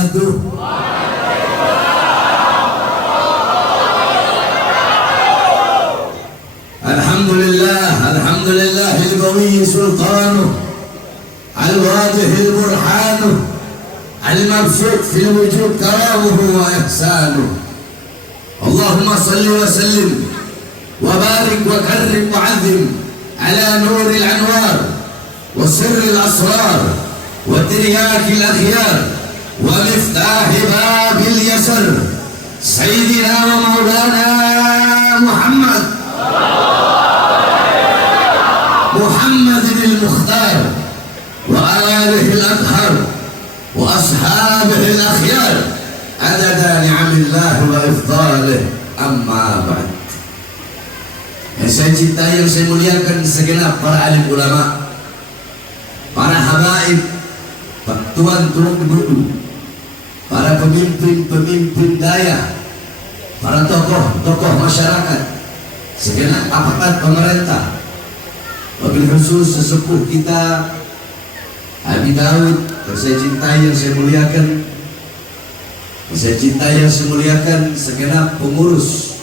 wabarakatuh. Alhamdulillah al-qawi sultanuh, al-wadih al-burhanuh, al-mabsut fil wujud karamuhu wa ihsanuh. Allahumma salli wa sallim wa barik wa karrim wa azim ala nuril anwar wa sirril asrar wa tiryakil akhyar wa miftahi babil yasar sayyidina wa maulana Muhammad al-Mukhtar wa alihi al-athhar wa ashabihi al-akhyar adada ni'amillah wa ifdalih, amma ba'd. Yang saya cintai, yang saya muliakan segenap para alim ulama, para habaib, tuan-tuan guru, para pemimpin daya, para tokoh masyarakat, segenap aparat pemerintah, wabil khusus sesepuh kita Abi Daud, yang saya cintai, yang saya muliakan, yang saya cintai, yang saya muliakan segenap pengurus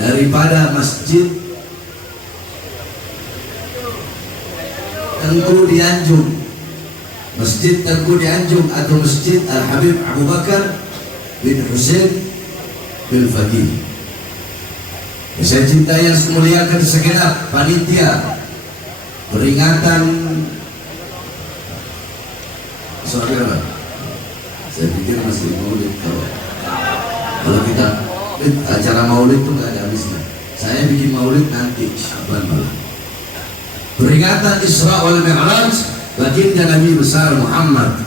daripada Masjid Tengku Dianjung, Masjid Tengku Dianjung atau Masjid Al-Habib Abu Bakar bin Husain bin Faqih. Yang saya cintai, yang saya muliakan segenap panitia peringatan saudara. Saya pikir masih maulid. Kalau kita acara maulid itu nggak ada habisnya. Saya bikin maulid nanti Syaban malam. Peringatan Isra wal Mi'raj baginda Nabi besar Muhammad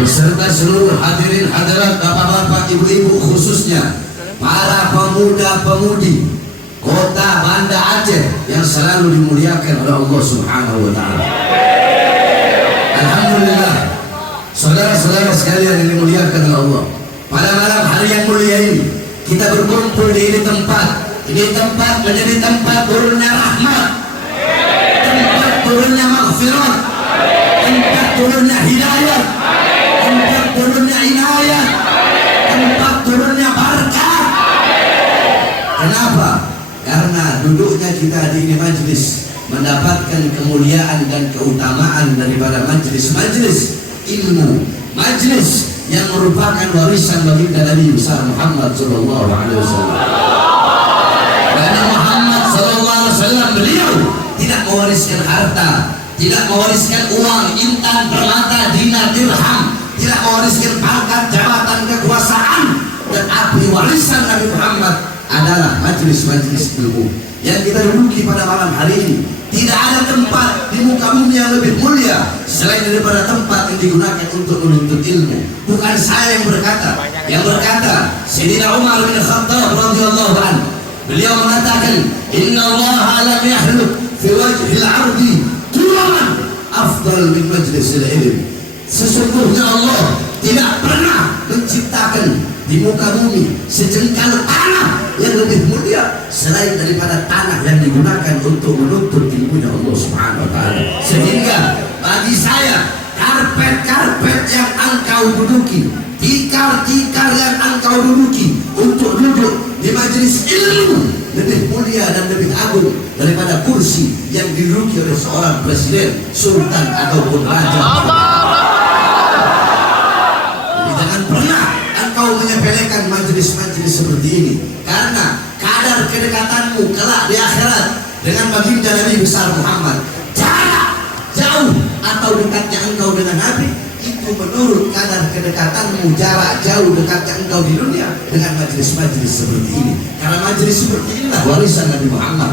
beserta seluruh hadirin hadirat, bapak-bapak, ibu-ibu, khususnya para pemuda-pemudi kota Banda Aceh yang selalu dimuliakan oleh Allah Subhanahu wa taala. Alhamdulillah, saudara-saudara sekalian yang dimuliakan oleh Allah, pada malam hari yang mulia ini kita berkumpul di ini tempat. Ini tempat menjadi tempat turunnya rahmat, tempat turunnya maghfirah, tempat turunnya hidayah, tempat turunnya inayah, tempat turunnya barakah. Kenapa? Karena duduknya kita di ini majlis mendapatkan kemuliaan dan keutamaan daripada majlis-majlis ilmu, majlis yang merupakan warisan baginda Nabi besar Muhammad sallallahu alaihi wasallam. Karena Muhammad sallallahu alaihi wasallam beliau tidak mewariskan harta, tidak mewariskan uang, intan, permata, dinar, dirham, tidak mewariskan pangkat, jabatan, kekuasaan, tetapi warisan Nabi Muhammad adalah majlis-majlis ilmu yang kita duduki pada malam hari ini. Tidak ada tempat di muka bumi yang lebih mulia selain daripada tempat yang digunakan untuk menuntut ilmu. Bukan saya yang berkata, Sayyidina Umar bin Khattab radhiyallahu anhu, beliau mengatakan, Inna Allah lam yahluk fi wajhil ardi quraman afdal min majlisil ilm. Sesungguhnya Allah tidak pernah menciptakan di muka bumi sejengkal tanah yang lebih mulia selain daripada tanah yang digunakan untuk menuntut ilmunya Allah Subhanahu wa taala. Sehingga bagi saya, karpet-karpet yang engkau duduki, tikar-tikar yang engkau duduki untuk duduk di majelis ilmu lebih mulia dan lebih agung daripada kursi yang diduduki oleh seorang presiden, sultan ataupun raja. Jadi jangan pernah engkau menyepelekan majelis-majelis seperti ini, karena kadar kedekatanmu kelak di akhirat dengan baginda Nabi besar Muhammad, jarak jauh atau dekatnya engkau dengan Nabi itu menurut kadar kedekatanmu, jarak jauh dekatnya engkau di dunia dengan majelis-majelis seperti ini. Karena majelis seperti inilah warisan Nabi Muhammad,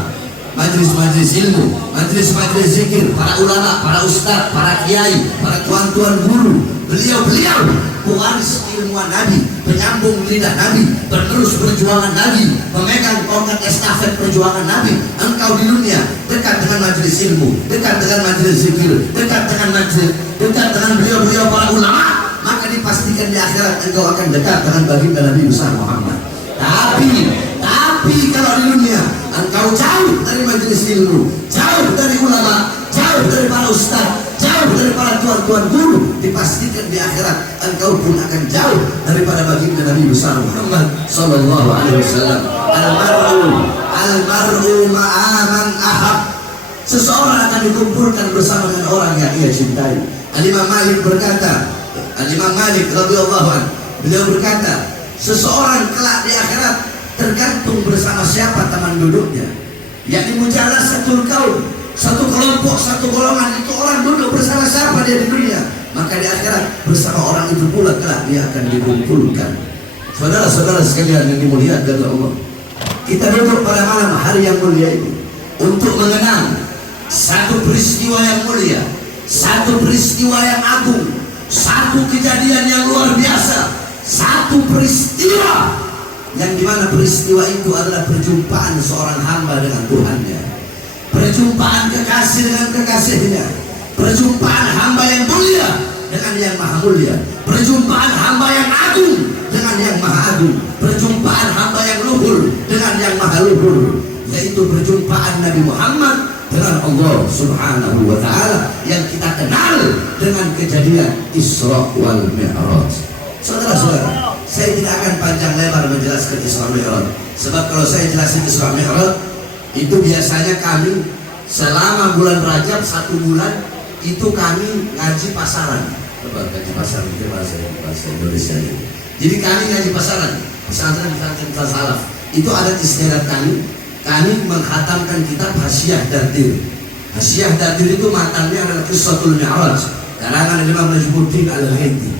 majelis-majelis ilmu, majelis-majelis zikir, para ulama, para ustadz, para kiai, para tuan-tuan guru, beliau-beliau pewaris ilmuwan Nabi, penyambung lidah Nabi, penerus perjuangan Nabi, pemegang tongkat estafet perjuangan Nabi. Engkau di dunia dekat dengan majelis ilmu, dekat dengan majelis zikir, dekat dengan beliau-beliau para ulama, maka dipastikan di akhirat engkau akan dekat dengan baginda Nabi besar Muhammad. Tapi kalau di dunia engkau jauh dari majelis ilmu, jauh dari ulama, jauh dari para ustaz, jauh jauh daripada tuan-tuan guru, dipastikan di akhirat engkau pun akan jauh daripada baginda Nabi besar Muhammad sallallahu alaihi wasallam. Al-mar'u ma'aman ahab. Seseorang akan dikumpulkan bersama dengan orang yang ia cintai. Al-Imam Malik berkata, Al-Imam Malik radhiyallahu anhu, beliau berkata, seseorang kelak di akhirat tergantung bersama siapa teman duduknya. Yakni mujalasatul qaum, satu kelompok, satu golongan, itu orang duduk bersama siapa dia di dunia, maka di akhirat bersama orang itu pula kelak dia akan dikumpulkan. Saudara-saudara sekalian yang dimuliakan oleh Allah, kita duduk pada malam hari yang mulia ini untuk mengenang satu peristiwa yang mulia, satu peristiwa yang agung, satu kejadian yang luar biasa, satu peristiwa yang dimana peristiwa itu adalah perjumpaan seorang hamba dengan Tuhannya, perjumpaan kekasih dengan kekasihnya, perjumpaan hamba yang mulia dengan yang maha mulia, perjumpaan hamba yang agung dengan yang maha agung, perjumpaan hamba yang luhur dengan yang maha luhur, yaitu perjumpaan Nabi Muhammad dengan Allah subhanahu wa ta'ala yang kita kenal dengan kejadian Isra wal Mi'raj. Saudara-saudara, saya tidak akan panjang lebar menjelaskan Isra Mi'raj, sebab kalau saya jelasin Isra Mi'raj itu biasanya kami selama bulan Rajab 1 bulan itu kami ngaji pasaran. Ngaji pasaran itu bahasa Indonesia ini. Jadi kami ngaji pasaran, pesantren salaf. Itu adat istiadat kami. Kami menghatamkan kitab Hasyiah Dadir. Hasyiah Dadir itu matanya adalah Qissatul Mi'raj, karangan Imam Najmuddin Al-Ghaiti.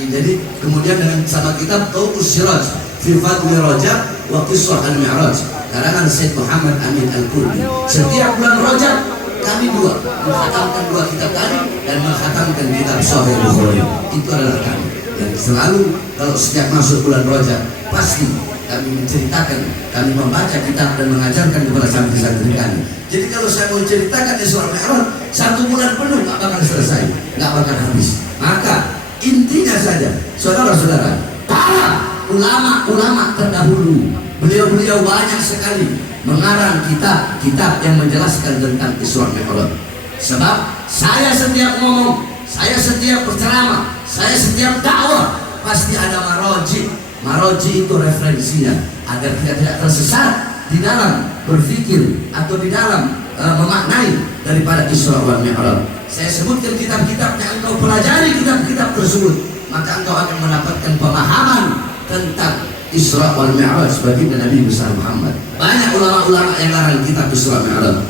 Jadi kemudian dengan sama kitab Tauqus Siraj fi Fadli Rajab wa Qissah Al-Mi'raj, karangan Syekh Muhammad Amin Al-Kurdi. Setiap bulan Rajab kami menghatamkan 2 kitab tadi dan menghatamkan kitab Sahih Bukhari. Itu adalah kami yang selalu kalau setiap masuk bulan Rajab pasti kami menceritakan, kami membaca kitab dan mengajarkan kepada santri-santri kami. Jadi kalau saya mau ceritakan Isra Mi'raj 1 bulan penuh nggak bakal selesai, nggak bakal habis. Maka intinya saja, saudara-saudara, para ulama-ulama terdahulu, beliau-beliau banyak sekali mengarang kitab-kitab yang menjelaskan tentang Isra Mi'raj. Sebab saya setiap ngomong, saya setiap berceramah, saya setiap dakwah pasti ada maroji. Maroji itu referensinya agar kita tidak tersesat di dalam berpikir atau di dalam memaknai daripada Isra wal Mi'raj. Saya sebutkan kitab-kitabnya, engkau pelajari kitab-kitab tersebut, maka engkau akan mendapatkan pemahaman tentang Isra wal Mi'raj baginda Nabi besar Muhammad. Banyak ulama-ulama yang larang kitab Isra Mi'raj.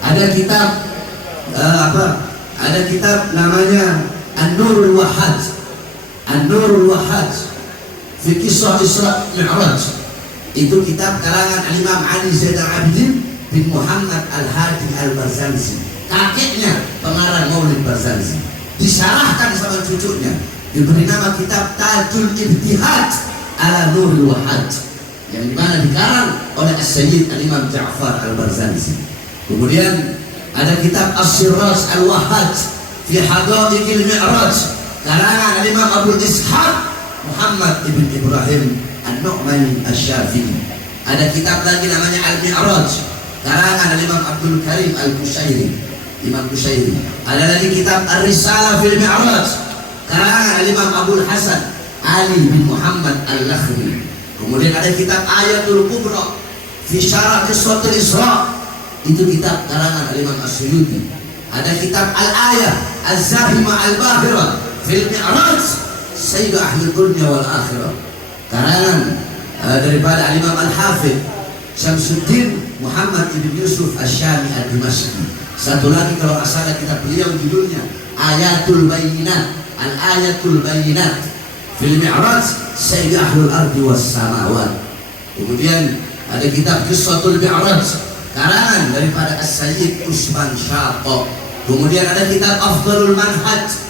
Ada kitab ada kitab namanya An-Nurul Wahhaj. An-Nurul Wahhaj fi Qissah Isra Mi'raj. Itu kitab karangan Imam Ali Zain Al-Abidin bin Muhammad Al-Hadi Al-Barzanji, kakeknya pengarang Maulid Barzanji. Disyarahkan sama cucunya, diberi nama kitab Tajul Ibtihad ala Nurul Wahhaj, yang dimana dikarang oleh As-Sayyid Al-Imam Ja'far Al-Barzanji. Kemudian ada kitab As-Siraj Al-Wahhaj fi Haqa'iqil Mi'raj, karangan Imam Abu Ishaq Muhammad ibn Ibrahim An-Nu'mani Asy-Syafi'i. Ada kitab lagi namanya Al-Mi'raj, karangan Imam Abdul Karim Al-Qushairi, Imam Qushairi. Ada lagi kitab Ar-Risalah fil Mi'raj, karangan Imam Abdul Hasan Ali bin Muhammad Al-Lakhmi. Kemudian ada kitab Ayatul Kubra fi Syarah Qissatul Isra, itu kitab karangan Imam As-Suyuti. Ada kitab Al-Ayah Az-Zahima Al-Bahira fil Mi'raj Sayyidu Ahli Dunya wal Akhirah, karangan daripada Imam Al-Hafidh Syamsuddin Muhammad ibn Yusuf Asy-Syami Ad-Dimashqi. Satu lagi kalau asalnya kitab beliau judulnya Ayatul Bayyinat, Al-Ayatul Bayyinat fil Mi'raj Sayyidu Ahlul Ardi was Samawat. Kemudian ada kitab Qissatul Mi'raj, karangan daripada As-Sayyid Usman Syaqq. Kemudian ada kitab Afdhalul Manhaj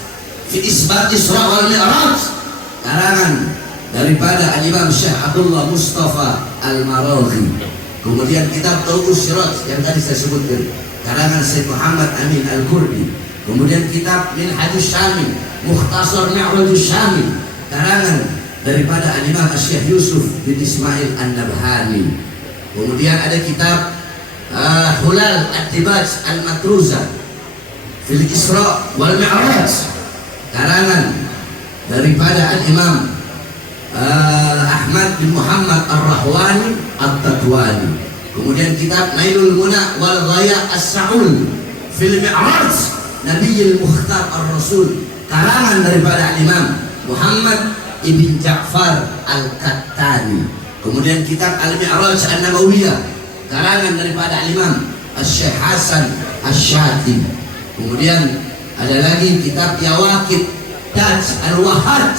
fi Isbat Isra wal Mi'raj, karangan daripada Al-Imam Syekh Abdullah Mustafa Al-Maraghi. Kemudian kitab Tauqus Siraj yang tadi saya sebutkan, karangan Syekh Muhammad Amin Al-Kurdi. Kemudian kitab Minhajus Syami, Mukhtasar Mi'rajus Syami, karangan daripada Al-Imam Syekh Yusuf bin Ismail An-Nabhani. Kemudian ada kitab Hulal At-Tibaj Al-Matruza fil Isra wal Mi'raj, karangan daripada Al-Imam Ahmad bin Muhammad Ar-Rahwani At-Tatwani. Kemudian kitab Nailul Muna wal Ghaya As-Sa'ul fil Mi'raj Nabiyil Mukhtar Ar-Rasul, karangan daripada Imam Muhammad ibn Ja'far Al-Kattani. Kemudian kitab Al-Mi'raj An-Nabawiyah, karangan daripada Imam Asy-Syaikh Hasan Asy-Syati. Kemudian ada lagi kitab Yawaqit Taj Al-Wahhaj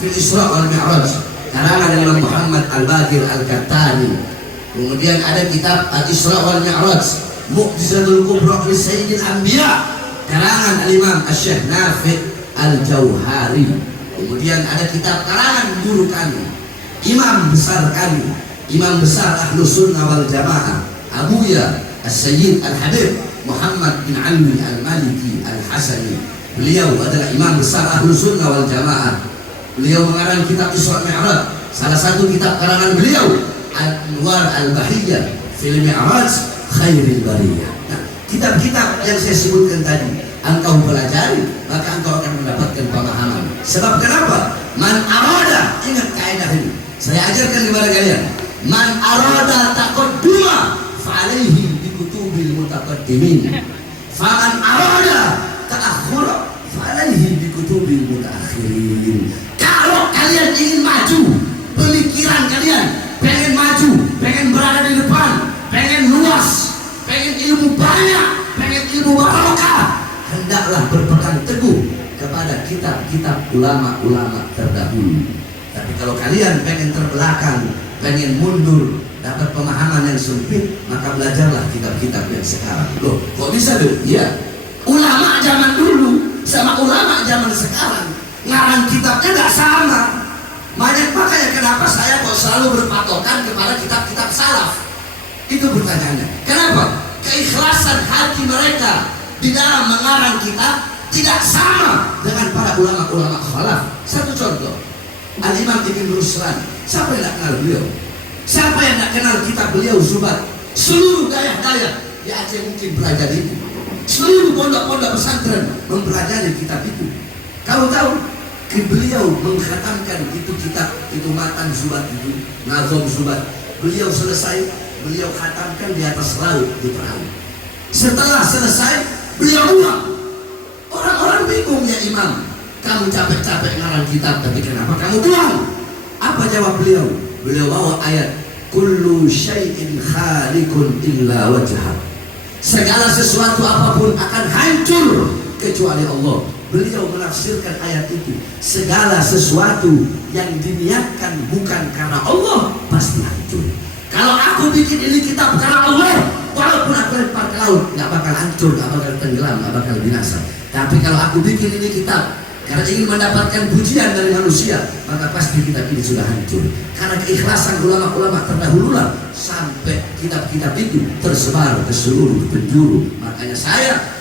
fil Isra wal Mi'raj, karangan dari Imam Muhammad Al-Baqir Al-Kattani. Kemudian ada kitab Al-Isra wal Mi'raj Mu'jizatul Kubra li Sayyidil Anbiya, karangan Al-Imam Asy-Syaikh Nafi' Al-Jauhari. Kemudian ada kitab karangan guru kami, imam besar kami, imam besar Ahlus Sunnah wal Jamaah, Abuya As-Sayyid Al-Habib Muhammad bin Ali Al-Maliki Al-Hasani. Beliau adalah imam besar Ahlus Sunnah wal Jamaah. Beliau mengarang kitab Isra Mi'raj. Salah satu kitab karangan beliau Al-Anwar Al-Bahiyah fil Mi'raj Khairil Bariyah. Nah, kitab-kitab yang saya sebutkan tadi engkau pelajari, maka engkau akan mendapatkan pemahaman. Sebab kenapa? Man arada, ingat kaidah ini, saya ajarkan kepada kalian. Man arada taqadduma fa'alaihi bi kutubil mutaqaddimin. Faman arada ta'akhkhura fa'alaihi bi kutubil mutaakhirin. Kalau kalian ingin maju, pemikiran kalian pengen maju, pengen berada di depan, pengen luas, pengen ilmu banyak, pengen ilmu barokah, hendaklah berpegang teguh kepada kitab-kitab ulama-ulama terdahulu. Tapi kalau kalian pengen terbelakang, pengen mundur, dapat pemahaman yang sempit, maka belajarlah kitab-kitab yang sekarang. Loh, kok bisa tuh? Iya, ulama zaman dulu sama ulama zaman sekarang ngarang kitabnya nggak sama. Makanya kenapa saya kok selalu berpatokan kepada kitab-kitab salaf? Itu pertanyaannya. Kenapa? Keikhlasan hati mereka di dalam mengarang kitab tidak sama dengan para ulama-ulama khalaf. Satu contoh, Al-Imam Ibn Ruslan. Siapa yang tidak kenal beliau? Siapa yang tidak kenal kitab beliau Zubat? Seluruh dayah-dayah di Aceh mungkin belajar itu. Seluruh pondok-pondok pesantren mempelajari kitab itu. Kau tahu? Beliau mengkhatamkan itu kitab, itu matan Zubat itu, Nazom Zubat. Beliau selesai, beliau khatamkan di atas laut di perahu. Setelah selesai, beliau buang. Orang-orang bingung, ya Imam, kamu capek-capek ngarang kitab, tapi kenapa kamu buang? Apa jawab beliau? Beliau bawa ayat, kullu syai'in khaliqun illa wajhah. Segala sesuatu apapun akan hancur kecuali Allah. Beliau menafsirkan ayat itu, segala sesuatu yang diniatkan bukan karena Allah pasti hancur. Kalau aku bikin ini kitab karena Allah, walaupun aku lempar ke laut, nggak bakal hancur, nggak bakal tenggelam, nggak bakal binasa. Tapi kalau aku bikin ini kitab karena ingin mendapatkan pujian dari manusia, maka pasti kitab ini sudah hancur. Karena keikhlasan ulama-ulama terdahululah sampai kitab-kitab itu tersebar ke seluruh penjuru. Makanya saya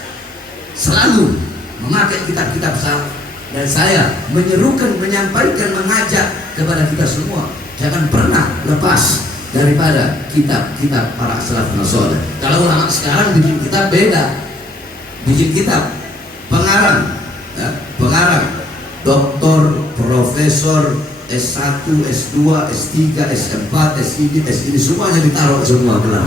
selalu memakai kitab-kitab salaf, dan saya menyerukan, menyampaikan, mengajak kepada kita semua jangan pernah lepas daripada kitab-kitab para salafus saleh. Kalau ulama sekarang bikin kitab beda, bikin kitab pengarang, ya, pengarang doktor, profesor, S1, S2, S3, S4, S3, S3, semuanya ditaruh semua gelar.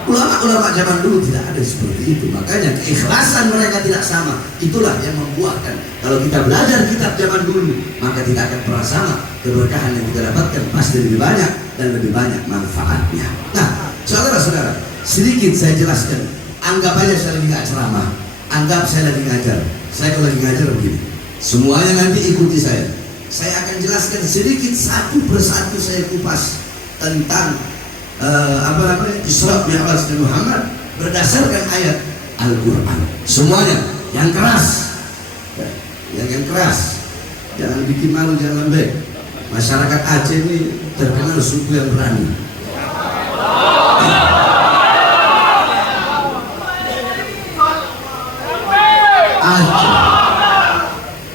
Ulama-ulama zaman dulu tidak ada seperti itu. Makanya keikhlasan mereka tidak sama. Itulah yang membuahkan, kalau kita belajar kitab zaman dulu, maka tidak akan pernah sama. Keberkahan yang kita dapatkan pasti lebih banyak dan lebih banyak manfaatnya. Nah, saudara-saudara, sedikit saya jelaskan. Anggap aja saya lagi nggak ceramah, anggap saya lagi ngajar. Saya kalau lagi ngajar begini, semuanya nanti ikuti saya. Saya akan jelaskan sedikit, satu persatu saya kupas tentang Isra Mi'raj Muhammad berdasarkan ayat Al-Quran. Semuanya yang keras, yang keras, jangan bikin malu, jangan lembek. Masyarakat Aceh ini terkenal suku yang berani.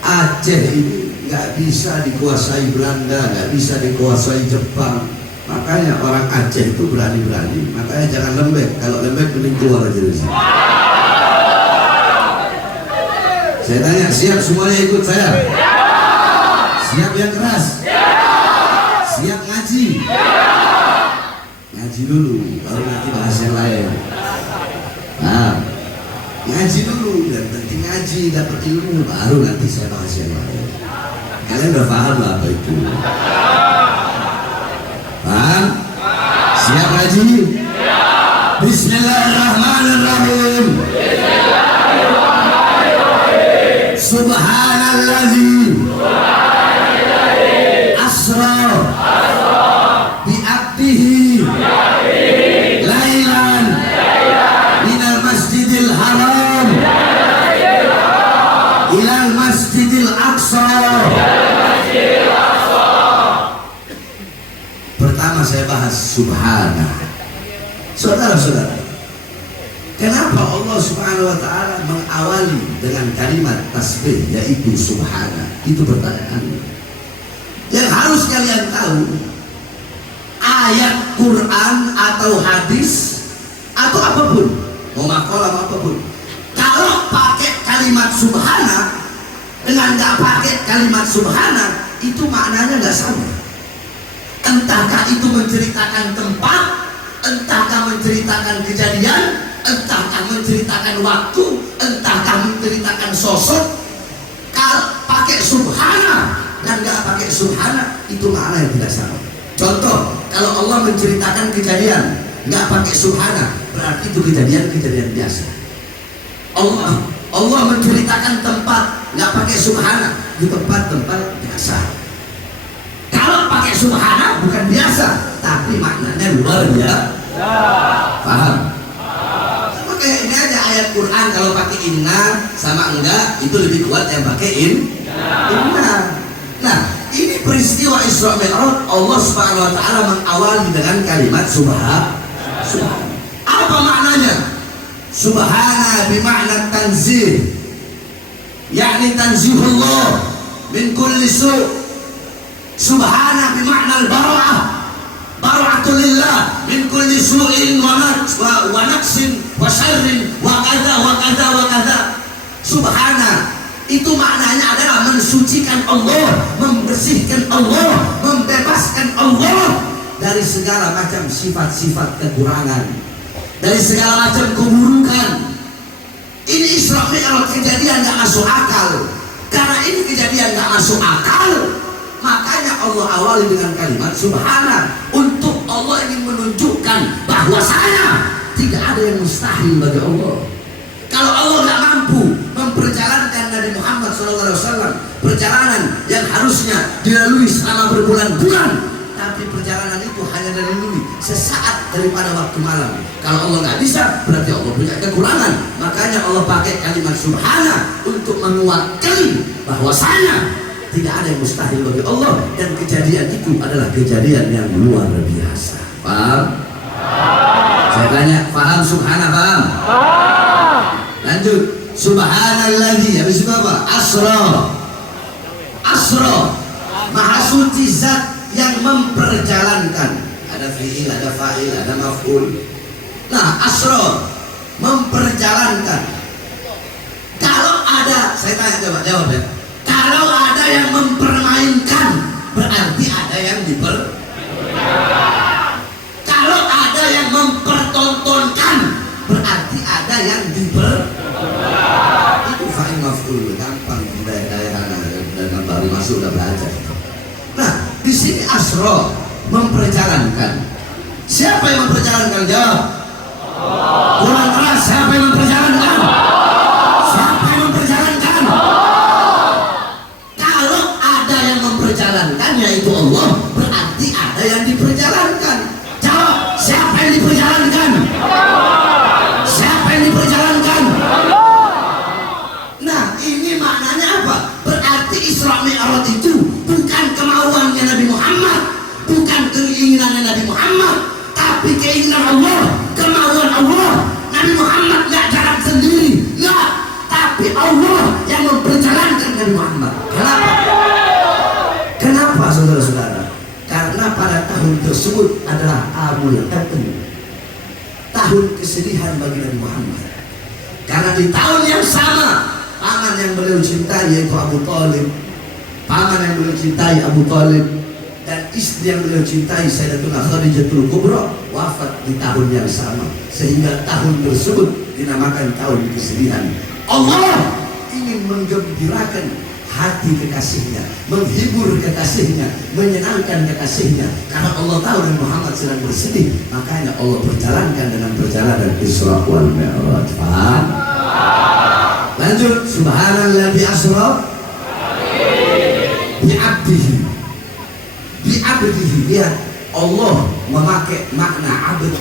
Aceh ini nggak bisa dikuasai Belanda, nggak bisa dikuasai Jepang. Makanya orang Aceh itu berani-berani. Makanya jangan lembek. Kalau lembek mending keluar aja dari sini. Saya tanya, siap semuanya ikut saya? Siap yang keras? Siap ngaji? Ngaji dulu, baru nanti bahas yang lain. Nah, ngaji dulu, dan penting ngaji, dapat ilmu, baru nanti saya bahas yang lain. Kalian udah paham lah apa itu? Paham? Siap ngaji? Bismillahirrahmanirrahim. Subhanalladzi asra bi'abdihi lailan minal masjidil haram ilal masjidil aqsa. Pertama saya bahas subhana. Saudara-saudara, kenapa Allah Subhanahu wa ta'ala mengawali dengan kalimat tasbih yaitu subhana? Itu pertanyaan yang harus kalian tahu. Ayat Quran atau hadis atau apapun, mau makalah apapun, kalau pakai kalimat subhana dengan nggak pakai kalimat subhana, itu maknanya nggak sama. Entahkah itu menceritakan tempat, entahkah menceritakan kejadian, entahkah menceritakan waktu, entahkah menceritakan sosok. Kalau pakai subhana dan nggak pakai subhana, itu makna yang tidak sama. Contoh, kalau Allah menceritakan kejadian nggak pakai subhana, berarti itu kejadian biasa. Allah menceritakan tempat nggak pakai subhana, di tempat-tempat biasa. Kalau pakai subhana bukan biasa, tapi maknanya luar biasa. Paham? Kayak ini aja ayat Quran, kalau pakai inna sama enggak itu lebih kuat yang pakai inna. Nah, ini peristiwa Isra Mi'raj, Allah Subhanahu wa taala mengawali dengan kalimat subhana. Apa maknanya? Subhana bimakna tanzih, yakni tanzihullah min kulli su'. Subhana bimakna al-bara'ah, bara'atulillah min kulli su'in wa naqsin wa syarrin wa kadza wa kadza wa kadza. Subhana itu maknanya adalah mensucikan Allah, membersihkan Allah, membebaskan Allah dari segala macam sifat-sifat kekurangan, dari segala macam keburukan. Ini Isra Mi'raj, kejadian gak masuk akal. Karena ini kejadian gak masuk akal, makanya Allah awali dengan kalimat subhana, untuk Allah ingin menunjukkan bahwasanya tidak ada yang mustahil bagi Allah. Kalau Allah nggak mampu memperjalankan Nabi Muhammad SAW, perjalanan yang harusnya dilalui selama berbulan-bulan, tapi perjalanan itu hanya dilalui sesaat daripada waktu malam. Kalau Allah nggak bisa, berarti Allah punya kekurangan. Makanya Allah pakai kalimat subhana untuk menguatkan bahwasanya tidak ada yang mustahil bagi Allah, dan kejadian itu adalah kejadian yang luar biasa. Paham? Saya tanya, paham subhana? Paham? Lanjut, subhanalladzi, habis itu apa? Asra, maha suci zat yang memperjalankan. Ada fi'il, ada fa'il, ada maf'ul. Nah, asra, memperjalankan. Kalau ada, saya tanya, coba jawab ya. Kalau ada yang mempermainkan, berarti ada yang Kalau ada yang mempertontonkan, berarti ada yang Itu fa'il maf'ul, gampang di daerah dalam baru masuk udah belajar. Nah, di sini asra, memperjalankan. Siapa yang memperjalankan? Jawab. Kurang keras, siapa yang memperjalankan? Siapa yang memperjalankan? Kalau ada yang memperjalankan, yaitu Allah, berarti ada yang diperjalankan. Jawab, siapa yang diperjalankan? Siapa yang diperjalankan? Nah, ini maknanya apa? Berarti Isra Mi'raj itu bukan kemauannya Nabi Muhammad, bukan keinginannya Nabi Muhammad, tapi keinginan Allah, kemauan Allah. Nabi Muhammad nggak jalan sendiri, nggak, tapi Allah yang memperjalankan Nabi Muhammad. Kenapa? Kenapa saudara-saudara? Karena pada tahun tersebut adalah Amul Qadr, tahun kesedihan bagi Nabi Muhammad. Karena di tahun yang sama paman yang beliau cintai yaitu Abu Thalib, paman yang beliau cintai Abu Thalib, dan istri yang beliau cintai Sayyidatuna Khadijatul Kubra wafat di tahun yang sama, sehingga tahun tersebut dinamakan tahun kesedihan. Allah ingin menggembirakan hati kekasihnya, menghibur kekasihnya, menyenangkan kekasihnya, karena Allah tahu dan Muhammad sedang bersedih, makanya Allah perjalankan dengan perjalanan Isra wal Mi'raj. Paham? Lanjut, subhanalladzi asra bi'abdihi. Bi'abdihi, lihat Allah memakai makna abd.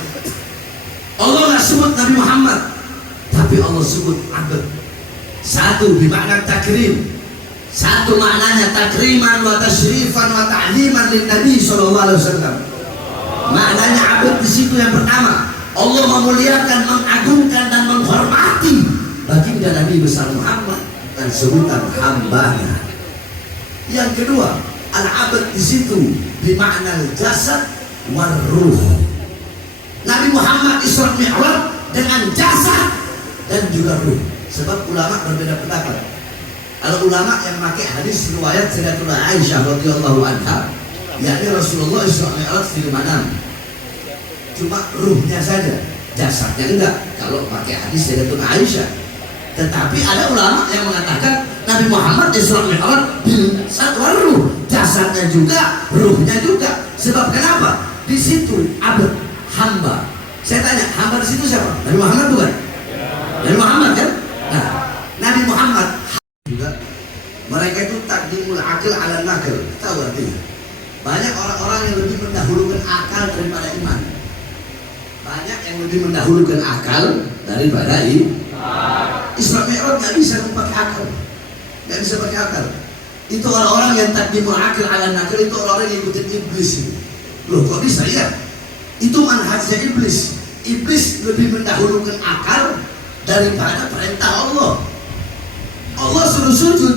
Allah nggak sebut Nabi Muhammad, tapi Allah sebut abd. Satu bermakna takrim, satu maknanya takriman wa tasyrifan wa ta'liman lin Nabi sallallahu alaihi wasallam. Maknanya abd di situ yang pertama, Allah memuliakan, mengagungkan dan menghormati baginda Nabi besar Muhammad dan sebutan hambanya. Yang kedua, al-abd di situ bermakna jasad war ruh. Nabi Muhammad Isra Mi'raj dengan jasad dan juga ruh. Sebab ulama berbeda pendapat. Kalau ulama yang pakai hadis riwayat Sayyidatuna Aisyah radhiyallahu anha, yakni Rasulullah Isra Mi'raj di manam, cuma ruhnya saja, jasadnya enggak. Kalau pakai hadis Sayyidatuna Aisyah. Tetapi ada ulama yang mengatakan Nabi Muhammad Isra Mi'raj bil jasad wal ruh, jasadnya juga, ruhnya juga. Sebab kenapa? Di situ abd, hamba. Saya tanya, hamba di situ siapa? Nabi Muhammad bukan? Nabi Muhammad kan? Nah, Nabi Muhammad juga. Mereka itu takdimul akil ala nakal. Tahu artinya? Banyak orang-orang yang lebih mendahulukan akal daripada iman. Banyak yang lebih mendahulukan akal daripada Isra Mi'raj nggak bisa pakai akal, nggak bisa pakai akal. Itu orang-orang yang takdimul akil ala nakal, itu orang-orang yang ikutin iblis itu. Loh kok bisa ya? Itu manhajnya iblis. Iblis lebih mendahulukan akal daripada perintah Allah. Allah suruh sujud,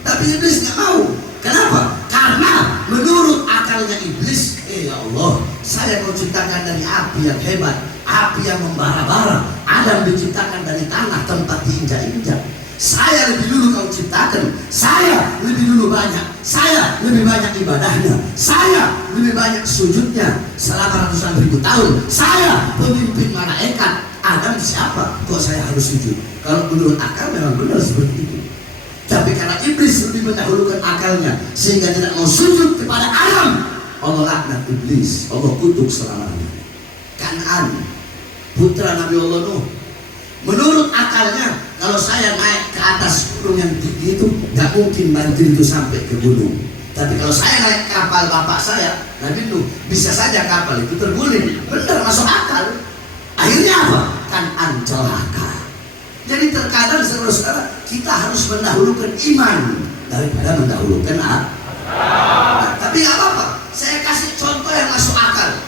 tapi iblis nggak mau. Kenapa? Karena menurut akalnya iblis, ya Allah, saya kau ciptakan dari api yang hebat, api yang membara-bara. Adam diciptakan dari tanah, tempat diinjak-injak. Saya lebih dulu kau ciptakan, saya lebih dulu banyak, saya lebih banyak ibadahnya, saya lebih banyak sujudnya selama ratusan ribu tahun. Saya pemimpin malaikat. Adam siapa? Kok saya harus sujud? Kalau menurut akal memang benar seperti itu. Tapi karena iblis lebih mendahulukan akalnya sehingga tidak mau sujud kepada Adam, Allah laknat iblis, Allah kutuk selamanya. Kan'an, putra Nabi Allah Nuh, menurut akalnya kalau saya naik ke atas gunung yang tinggi itu nggak mungkin banjir itu sampai ke gunung. Tapi kalau saya naik kapal bapak saya Nabi Nuh, bisa saja kapal itu terguling. Benar, masuk akal. Akhirnya apa? Kan'an celaka. Jadi terkadang saudara-saudara, kita harus mendahulukan iman daripada mendahulukan akal. Nah, tapi nggak apa-apa. Saya kasih contoh yang masuk akal.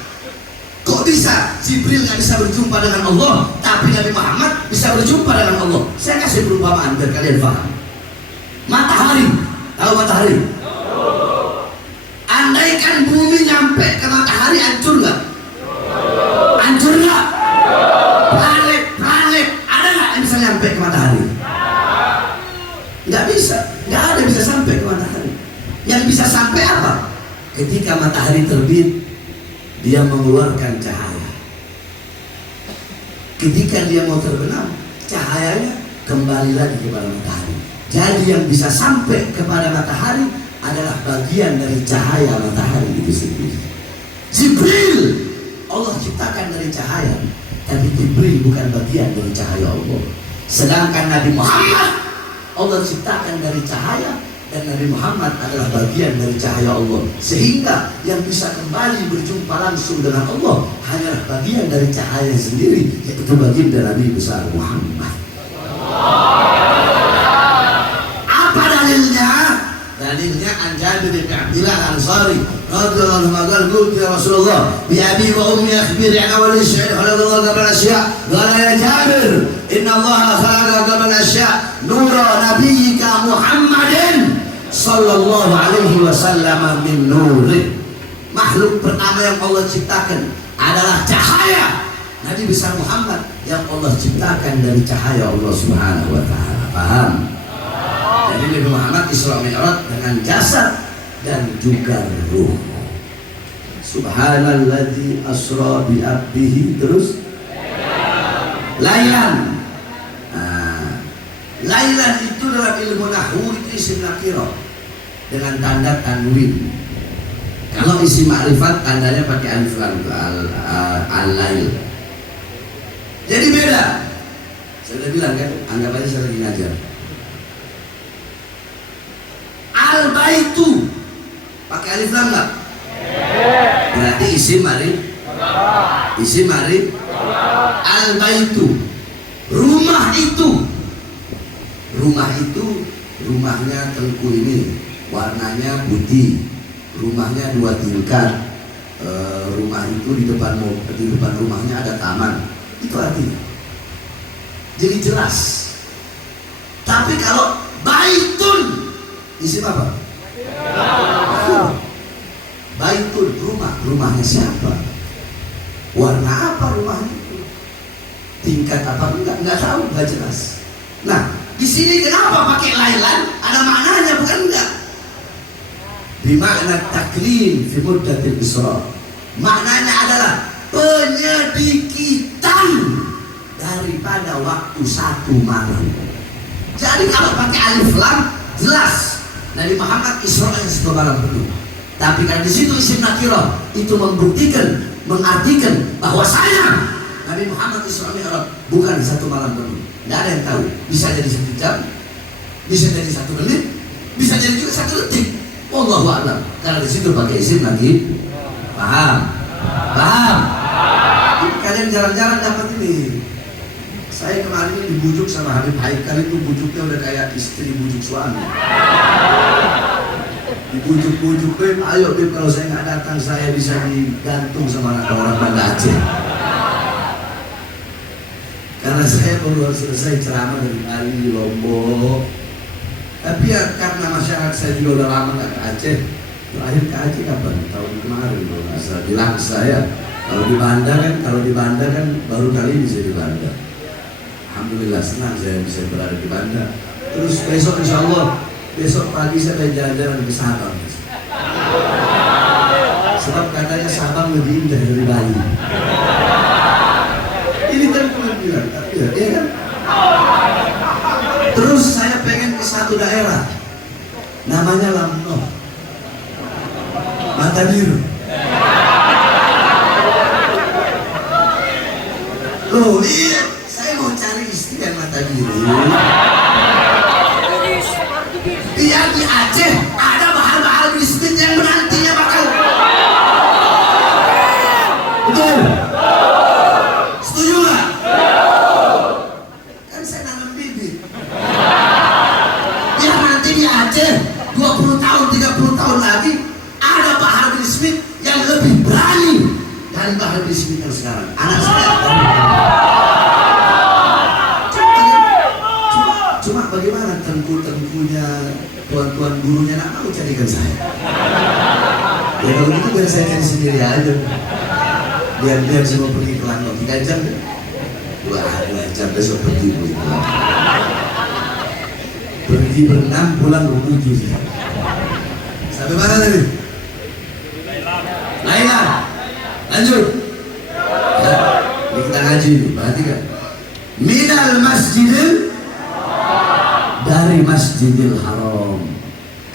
Kok bisa Jibril nggak bisa berjumpa dengan Allah, tapi Nabi Muhammad bisa berjumpa dengan Allah? Saya kasih perumpamaan biar kalian paham. Matahari, tahu matahari? Andaikan bumi nyampe ke matahari, hancur nggak? Hancur nggak? Planet ada nggak yang bisa nyampe ke matahari? Nggak bisa, nggak ada bisa sampai ke matahari. Yang bisa sampai apa? Ketika matahari terbit, dia mengeluarkan cahaya. Ketika dia mau terbenam, cahayanya kembali lagi kepada matahari. Jadi yang bisa sampai kepada matahari adalah bagian dari cahaya matahari itu sendiri. Jibril Allah ciptakan dari cahaya, tapi Jibril bukan bagian dari cahaya Allah. Sedangkan Nabi Muhammad Allah ciptakan dari cahaya, dan Nabi Muhammad adalah bagian dari cahaya Allah. Sehingga yang bisa kembali berjumpa langsung dengan Allah hanyalah bagian dari cahaya sendiri, yaitu baginda Nabi besar Muhammad. Apa dalilnya? Dalilnya an Jabir bin Abdillah Al-Ansari radhiyallahu anhu qala qultu ya Rasulullah bi abi wa ummi akhbirni an awwal syai'in khalaqallahu qabla asya'. Qala ya Jabir inna Allah khalaqa qabla asya' nura nabiyyika Muhammadin sallallahu alaihi wasallam min nurih. Makhluk pertama yang Allah ciptakan adalah cahaya Nabi besar Muhammad yang Allah ciptakan dari cahaya Allah Subhanahu wa taala. Paham? Jadi Nabi Muhammad Isra Mi'raj dengan jasad dan juga ruh. Subhanalladzi asra bi abdihi, terus lailan. Lailan itu dalam ilmu nahwu itu isim nakirah dengan tanda tanwin. Kalau isim ma'rifat tandanya pakai alif lam, al-lail. Jadi beda. Saya udah bilang kan, anggap aja saya lagi ngajar. Al-baitu pakai alif lam nggak? Berarti isim ma'rifat. Isim ma'rifat. Al-baitu, rumah itu. Rumah itu, rumahnya Tengku ini warnanya putih, rumahnya 2 tingkat, rumah itu di depan rumahnya ada taman, itu artinya. Jadi jelas. Tapi kalau baitun, isim apa? Baitun, rumahnya siapa? Warna apa rumahnya itu? Tingkat apa? Enggak tahu, enggak jelas. Nah, di sini kenapa pakai lailan? Ada maknanya, bukan enggak? Bimakna taklim fi muddatil isra. Maknanya adalah penyedikitan daripada waktu 1 malam. Jadi kalau pakai alif lam jelas Nabi Muhammad Isra yang 1 malam penuh. Tapi kalau di situ isim nakirah itu membuktikan, mengartikan bahwasanya Nabi Muhammad Isra Mi'raj bukan 1 malam penuh. Tidak ada yang tahu. Bisa jadi 1 jam, bisa jadi 1 menit, bisa jadi juga 1 detik. Wallahu a'lam. Karena di situ pakai isim lagi. Paham? Paham? Kalian jarang-jarang dapat ini. Saya kemarin ini dibujuk sama Habib Haikal, itu bujuknya udah kayak istri bujuk suami. Dibujuk-bujuk, Beb, ayo Beb, kalau saya nggak datang saya bisa digantung sama orang Banda Aceh. Karena saya baru selesai ceramah dari hari di Lombok. Tapi ya karena masyarakat saya juga udah lama nggak ke Aceh. Terakhir ke Aceh kapan? Tahun kemarin kalau nggak salah. Bilang saya kalau di Banda kan baru kali ini saya di Banda. Alhamdulillah senang saya bisa berada di Banda. Terus besok insya Allah besok pagi saya akan jalan-jalan ke Sabang. Sebab katanya Sabang lebih indah dari Bali. Ini kan bilang, ya kan? Terus saya pengen ke satu daerah, namanya Lamno, Mata Biru. Loh iya, saya mau cari istri yang mata biru. Biar di Aceh ada bahar-bahar bisnis yang menantinya bakal. Betul? Setuju nggak? Kan saya nanam bibit. Biar nanti di Aceh 20 tahun, 30 tahun lagi ada bahar bisnis yang lebih berani dari bahar bisnis yang sekarang. Anak saya. Cuma bagaimana tengku-tengkunya, tuan-tuan gurunya nak mau carikan saya. Ya kalau gitu biar saya cari sendiri aja. Biar semua pergi ke Langkau 3 jam. 2 jam besok pergi pulang. Pergi berenam, pulang 27. Sampai mana tadi? Laila. Lanjut. Ya, ini kita ngaji dulu, perhatikan. Minal masjidil, dari Masjidil Haram.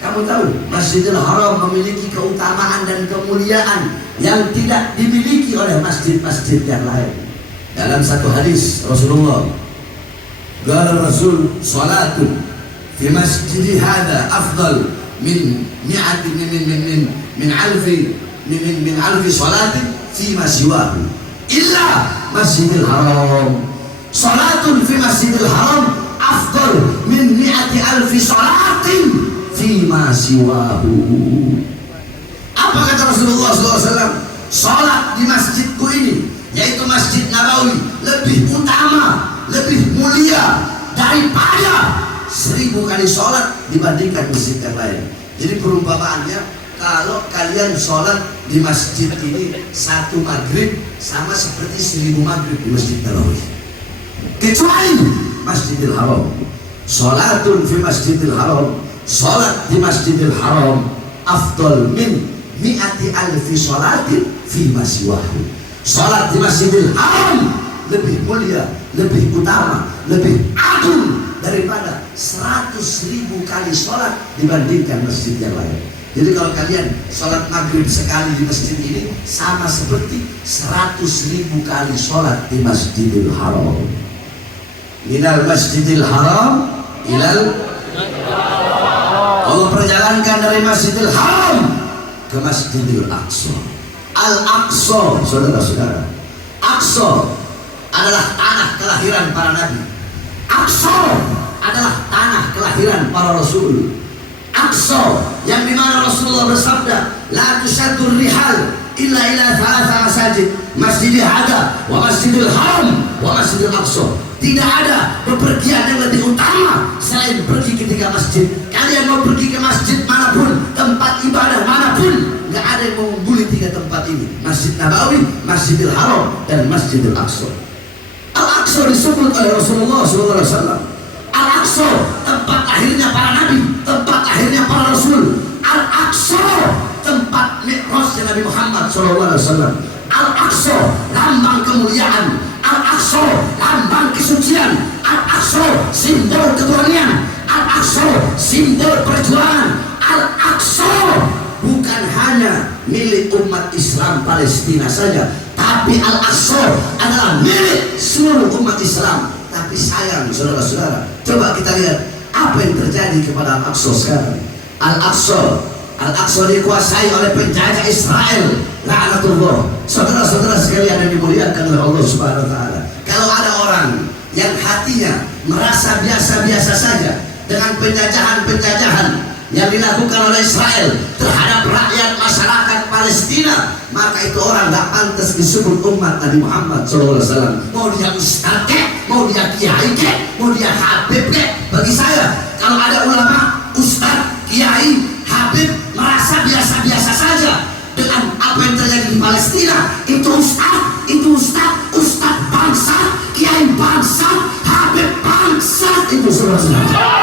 Kamu tahu Masjidil Haram memiliki keutamaan dan kemuliaan yang tidak dimiliki oleh masjid-masjid yang lain. Dalam satu hadis Rasulullah, qala Rasul salatu fi masjidi hadha afdal min mi'ati min alfi salatin fi ma siwahu illa Masjidil Haram. Salatun fi Masjidil Haram afdal min mi'ati alfi salatin fi ma siwahu. Apa kata Rasulullah SAW? Salat di masjidku ini, yaitu Masjid Nabawi, lebih utama, lebih mulia daripada 1000 kali salat dibandingkan masjid yang lain. Jadi perumpamaannya, kalau kalian salat di masjid ini 1 maghrib sama seperti 1000 maghrib di Masjid Nabawi, kecuali Masjidil Haram. Salatun fi Masjidil Haram, salat di Masjidil Haram afdal min mi'ati alfi salatin fi masiwahu. Salat di Masjidil Haram lebih mulia, lebih utama, lebih agung daripada 100.000 kali salat dibandingkan masjid yang lain. Jadi kalau kalian salat maghrib sekali di masjid ini sama seperti 100.000 kali salat di Masjidil Haram. Minal Masjidil Haram ilal, Allah perjalankan dari Masjidil Haram ke Masjidil Aqsa. Al-Aqsa, saudara-saudara, Aqsa adalah tanah kelahiran para nabi. Aqsa adalah tanah kelahiran para rasul. Aqsa yang dimana Rasulullah bersabda, la tushaddur rihal illa ila thalatha masajid, Masjidil Hada wa Masjidil Haram wa Masjidil Aqsa. Tidak ada bepergian yang lebih utama selain pergi ke 3 masjid. Kalian mau pergi ke masjid manapun, tempat ibadah manapun, nggak ada yang mengungguli 3 tempat ini: Masjid Nabawi, Masjidil Haram, dan Masjidil Aqsa. Al-Aqsa disebut oleh Rasulullah SAW. Al-Aqsa tempat akhirnya para nabi, tempat akhirnya para rasul. Al-Aqsa tempat mi'rajnya Nabi Muhammad SAW. Al-Aqsa lambang kemuliaan. Al-Aqsa lambang kesucian. Al-Aqsa simbol keberanian. Al-Aqsa simbol perjuangan. Al-Aqsa bukan hanya milik umat Islam Palestina saja, tapi Al-Aqsa adalah milik seluruh umat Islam. Tapi sayang saudara-saudara, coba kita lihat apa yang terjadi kepada Al-Aqsa sekarang. Al-Aqsa dikuasai oleh penjajah Israel, laknatullah. Saudara-saudara sekalian yang dimuliakan oleh Allah Subhanahu wa taala, kalau ada orang yang hatinya merasa biasa-biasa saja dengan penjajahan-penjajahan yang dilakukan oleh Israel terhadap rakyat masyarakat Palestina, maka itu orang gak pantas disebut umat Nabi Muhammad SAW. Mau dia ustaz kek, mau dia kiai kek, mau dia habib kek, bagi saya kalau ada ulama, ustaz, kiai, habib merasa biasa-biasa saja dengan apa yang terjadi di Palestina, itu ustaz bangsa, kiai bangsa, habib bangsa, itu saudara-saudara.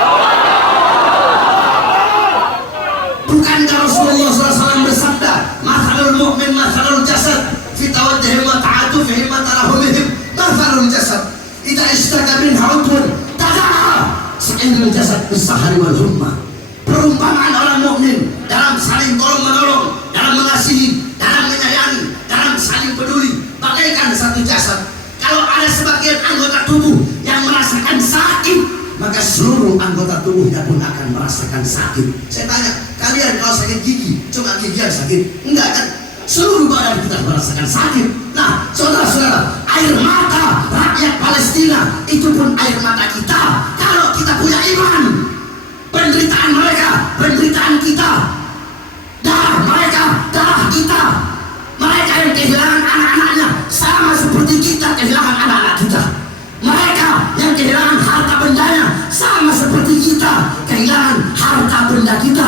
Bukankah Rasulullah SAW bersabda, mathalul mu'min mathalul jasad fi tawadduhihim wa ta'atufihim wa tarahumihim mathalul jasad idza ishtaka minhu 'udwun tada'a sa'irul jasad bis-sahari wal humma. Perumpamaan orang mukmin dalam saling tolong-menolong, dalam mengasihi, dalam menyayangi, dalam saling peduli, bagaikan satu jasad. Kalau ada sebagian anggota tubuh yang merasakan sakit, maka seluruh anggota tubuhnya pun akan merasakan sakit. Saya tanya, kalian kalau sakit gigi, cuma gigi yang sakit? Enggak kan? Seluruh badan kita merasakan sakit. Nah, saudara-saudara, air mata rakyat Palestina itu pun air mata kita. Kalau kita punya iman, penderitaan mereka, penderitaan kita. Darah mereka, darah kita. Mereka yang kehilangan anak-anaknya sama seperti kita kehilangan anak-anak kita. Mereka yang kehilangan harta bendanya sama seperti kita kehilangan harta benda kita.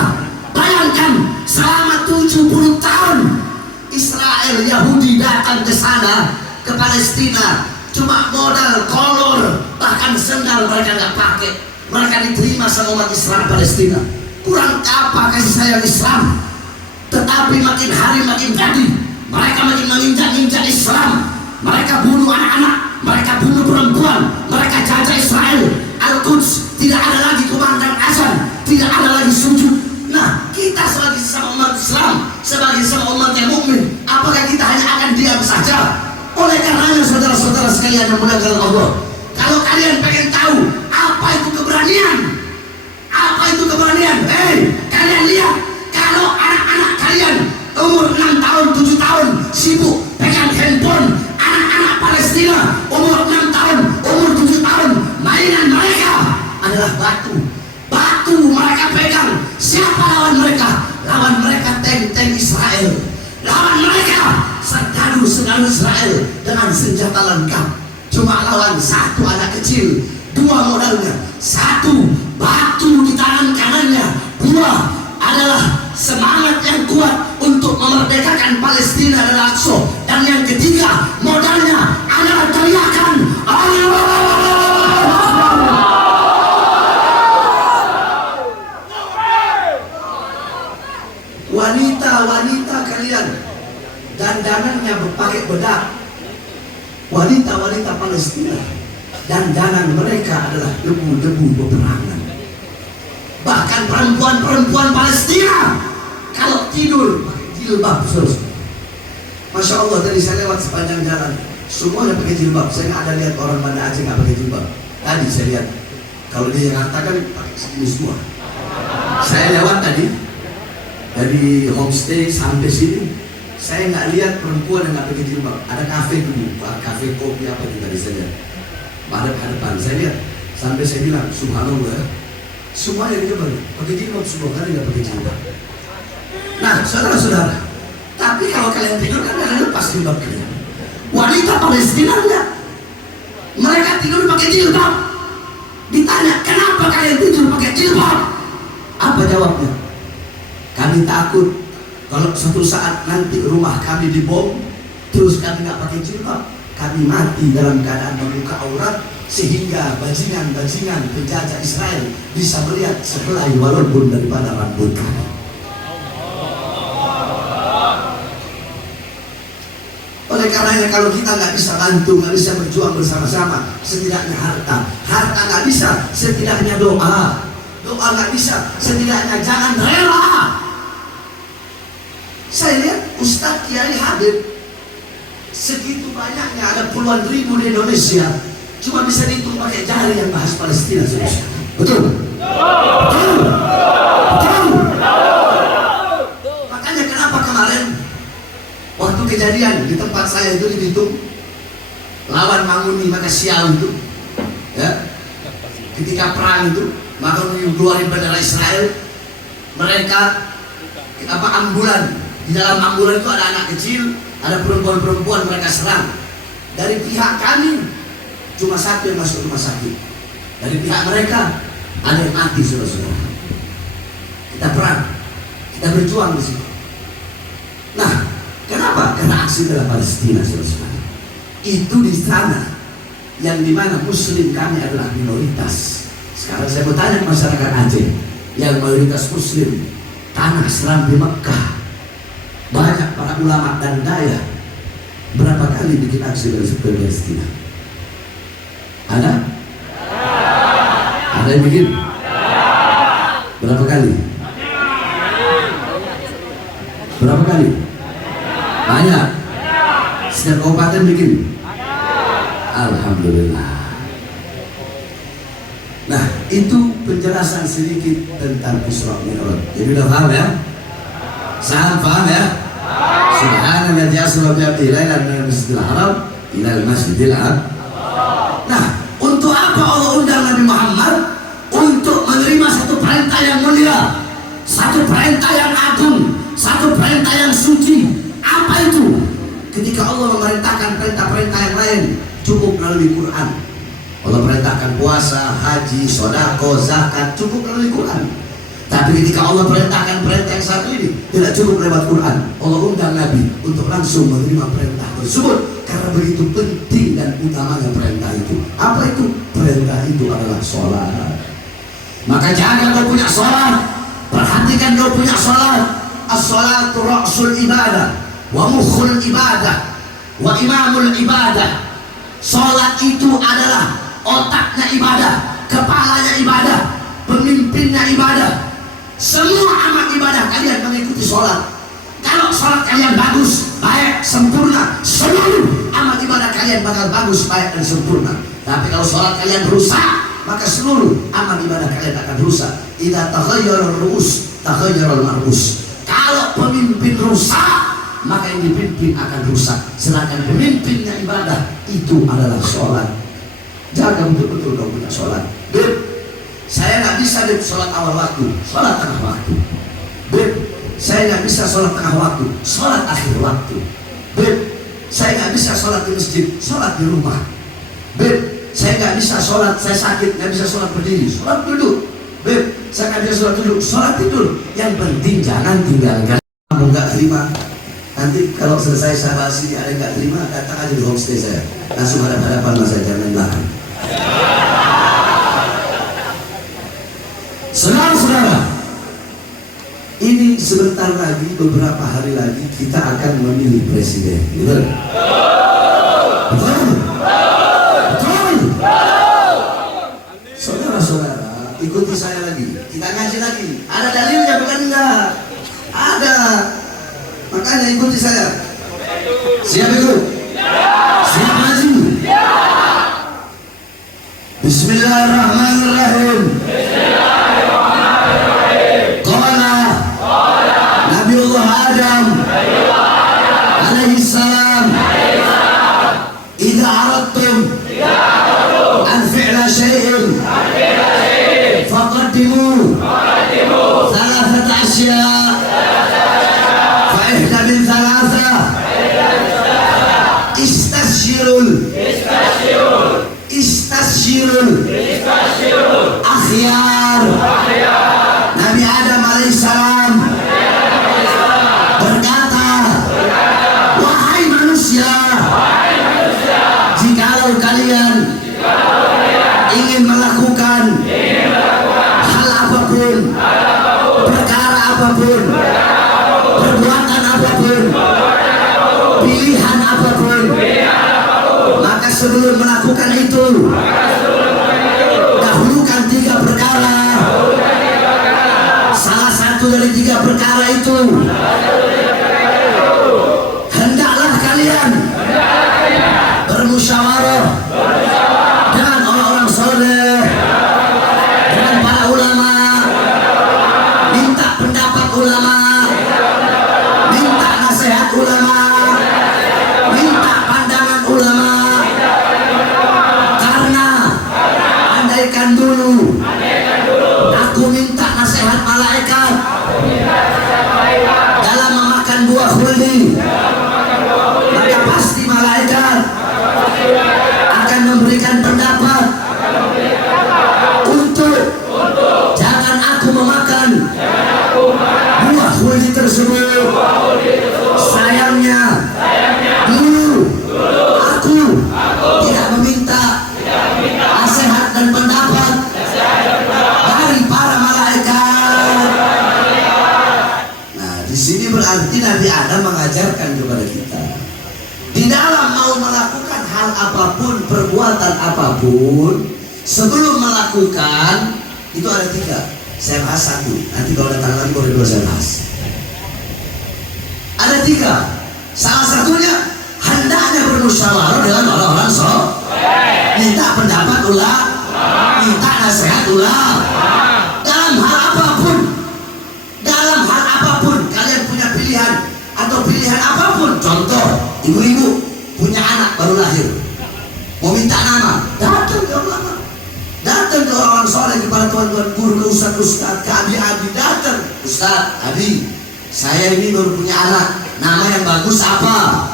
Bayangkan, selama 70 tahun Israel Yahudi datang ke sana, ke Palestina, cuma modal kolor, bahkan sendal mereka nggak pakai. Mereka diterima sama umat Islam Palestina. Kurang apa kasih sayang Islam? Tetapi makin hari makin jadi, mereka makin menginjak-injak Islam. Mereka bunuh anak-anak, mereka bunuh perempuan, mereka jajah Israel. Al-Quds tidak ada lagi kumandang azan, tidak ada lagi sujud. Nah, kita sebagai sesama umat Islam, sebagai sesama umat yang mukmin, apakah kita hanya akan diam saja? Oleh karenanya saudara-saudara sekalian yang dimuliakan Allah, kalau kalian pengen tahu apa itu keberanian, apa itu keberanian, kalian lihat, kalau anak-anak kalian umur 6 tahun, 7 tahun sibuk pegang handphone, anak-anak Palestina umur 6 tahun, umur 7 tahun, mainan mereka adalah batu. Batu mereka pegang. Siapa lawan mereka? Lawan mereka tank-tank Israel. Lawan mereka serdadu-serdadu Israel dengan senjata lengkap. Cuma lawan satu anak kecil. 2 modalnya. 1 batu di tangan kanannya. 2 adalah semangat yang kuat untuk memerdekakan Palestina dan Al-Aqsa. Dan yang ketiga, modalnya adalah teriakan Allah. Wanita-wanita kalian dandanannya pakai bedak. Wanita-wanita Palestina dandanan mereka adalah debu-debu peperangan. Bahkan perempuan-perempuan Palestina kalau tidur pakai jilbab. Masya Allah, tadi saya lewat sepanjang jalan semuanya pakai jilbab. Saya nggak ada lihat orang Banda Aceh nggak pakai jilbab. Tadi saya lihat, kalau dia katakan pakai segini semua. Saya lewat tadi dari homestay sampai sini, saya nggak lihat perempuan yang nggak pakai jilbab. Ada kafe dulu, kafe kopi apa juga di sana. Pada hadapan saya lihat, sampai saya bilang subhanallah, semua yang kita pakai jilbab, semua kali nggak pakai jilbab. Nah, saudara-saudara, tapi kalau kalian tidur kan kalian lepas jilbab kalian. Wanita Palestina enggak, mereka tidur pakai jilbab. Ditanya, kenapa kalian tidur pakai jilbab? Apa jawabnya? Kami takut kalau suatu saat nanti rumah kami dibom, terus kami nggak pakai jilbab, kami mati dalam keadaan membuka aurat, sehingga bajingan-bajingan penjajah Israel bisa melihat sehelai walaupun daripada rambut kami. Oleh karenanya kalau kita nggak bisa bantu, nggak bisa berjuang bersama-sama, setidaknya harta nggak bisa, setidaknya doa nggak bisa, setidaknya jangan rela. Saya lihat Ustadz Kiai Habib segitu banyaknya, ada puluhan ribu di Indonesia, cuma bisa dihitung pakai jari yang bahas Palestina. Betul? Betul? Betul? Makanya kenapa kemarin waktu kejadian di tempat saya itu dihitung lawan Manguni Makasiau itu, ya, ketika perang itu Manguni keluarin bendera Israel, mereka ambulan, di dalam ambulan itu ada anak kecil, ada perempuan-perempuan, mereka serang. Dari pihak kami cuma satu yang masuk rumah sakit, dari pihak mereka ada yang mati. Saudara-saudara, kita perang, kita berjuang di situ. Nah, kenapa? Karena aksi bela Palestina, saudara-saudara. Itu di sana yang dimana Muslim kami adalah minoritas. Sekarang saya mau tanya masyarakat Aceh yang mayoritas Muslim, tanah Serambi Mekah, banyak para ulama dan daya, berapa kali bikin aksi bela Palestina? Ada? Ada yang bikin? Berapa kali? Berapa kali? Banyak. Setiap kabupaten bikin? Alhamdulillah. Nah, itu penjelasan sedikit tentang Isra Mi'raj. Jadi udah paham ya? Sangat paham ya? Subhanalladzi asra bi 'abdihi lailan minal masjidil haram ilal masjidil aqsa. Nah, untuk apa Allah undang Nabi Muhammad? Untuk menerima satu perintah yang mulia, satu perintah yang agung, satu perintah yang suci. Apa itu? Ketika Allah memerintahkan perintah-perintah yang lain cukup melalui Quran. Allah perintahkan puasa, haji, sodako, zakat, cukup melalui Quran. Tapi ketika Allah perintahkan perintah yang satu ini tidak cukup lewat Quran. Allah undang Nabi untuk langsung menerima perintah tersebut karena begitu penting dan utamanya perintah itu. Apa itu? Perintah itu adalah sholat. Maka jangan kau punya sholat, perhatikan kau punya sholat. As-sholatu ra'sul ibadah wa mukhul ibadah wa imamul ibadah. Sholat itu adalah otaknya ibadah, kepalanya ibadah, pemimpinnya ibadah. Semua amal ibadah kalian mengikuti sholat. Kalau sholat kalian bagus, baik, sempurna, seluruh amal ibadah kalian bakal bagus, baik, dan sempurna. Tapi kalau sholat kalian rusak, maka seluruh amal ibadah kalian akan rusak. Idza taghayyara ar-ru'us taghayyara al-mar'us. Kalau pemimpin rusak, maka yang dipimpin akan rusak. Sedangkan pemimpinnya ibadah, itu adalah sholat. Jaga betul-betul kau punya sholat. Beb, saya nggak bisa deh sholat awal waktu, sholat tengah waktu. Beb, saya nggak bisa sholat tengah waktu, sholat akhir waktu. Beb, saya nggak bisa sholat di masjid, sholat di rumah. Beb, saya nggak bisa sholat, saya sakit, nggak bisa sholat berdiri, sholat duduk. Beb, saya nggak bisa sholat duduk, sholat tidur. Yang penting jangan tinggalkan. Kamu nggak terima, nanti kalau selesai saya bahas ini ada yang nggak terima, datang aja di homestay saya, langsung hadap-hadapan mas saya, jangan belakang. Saudara-saudara, Ini sebentar lagi, beberapa hari lagi kita akan memilih presiden. Betul? Betul? Betul? Saudara-saudara, ikuti saya lagi. Kita ngaji lagi. Ada dalilnya bukan enggak? Ada. Makanya ikuti saya. Siap ikut? Siap maju? Bismillahirrahmanirrahim. Qala Nabiullah Adam alaihi salam, idza aradtum an fi'la shay'in faqaddimu thalathat asya fa ihda min thalatha istashirul akhyar. Nabi Adam alaihissalam berkata, wahai manusia, jikalau kalian ingin melakukan hal apapun, perkara apapun, perbuatan apapun, pilihan apapun, maka sebelum melakukan itu, dahulukan 3 perkara. Salah satu dari 3 perkara itu, hendaklah kalian bermusyawarah dengan orang-orang soleh, dengan para ulama, minta pendapat ulama, minta nasihat ulama, minta pandangan ulama. Karena andaikan dulu aku minta nasihat malaikat dalam memakan buah khuldi, maka pasti malaikat akan memberikan pendapat untuk jangan aku memakan buah khuldi tersebut. Sayangnya dulu aku tidak meminta nasihat dan pendapat dari para malaikat. Nah, di sini berarti Nabi Adam mengajarkan kepada kita, di dalam mau melakukan hal apapun, perbuatan apapun, sebelum melakukan itu ada 3. Saya bahas 1, nanti kalau datang lagi boleh 2 saya bahas. Ada 3. Salah satunya hendaknya bermusyawarah dengan orang-orang soleh, minta pendapat ulama, minta nasihat ulama dalam hal apapun. Dalam hal apapun kalian punya pilihan atau pilihan apapun. Contoh, ibu-ibu punya anak baru lahir, mau minta nama, datang ke ulama, datang ke orang soleh, kepada tuan-tuan guru, ke ustaz-ustaz, ke abi-abi, datang, Ustaz, abi, saya ini baru punya anak, nama yang bagus apa?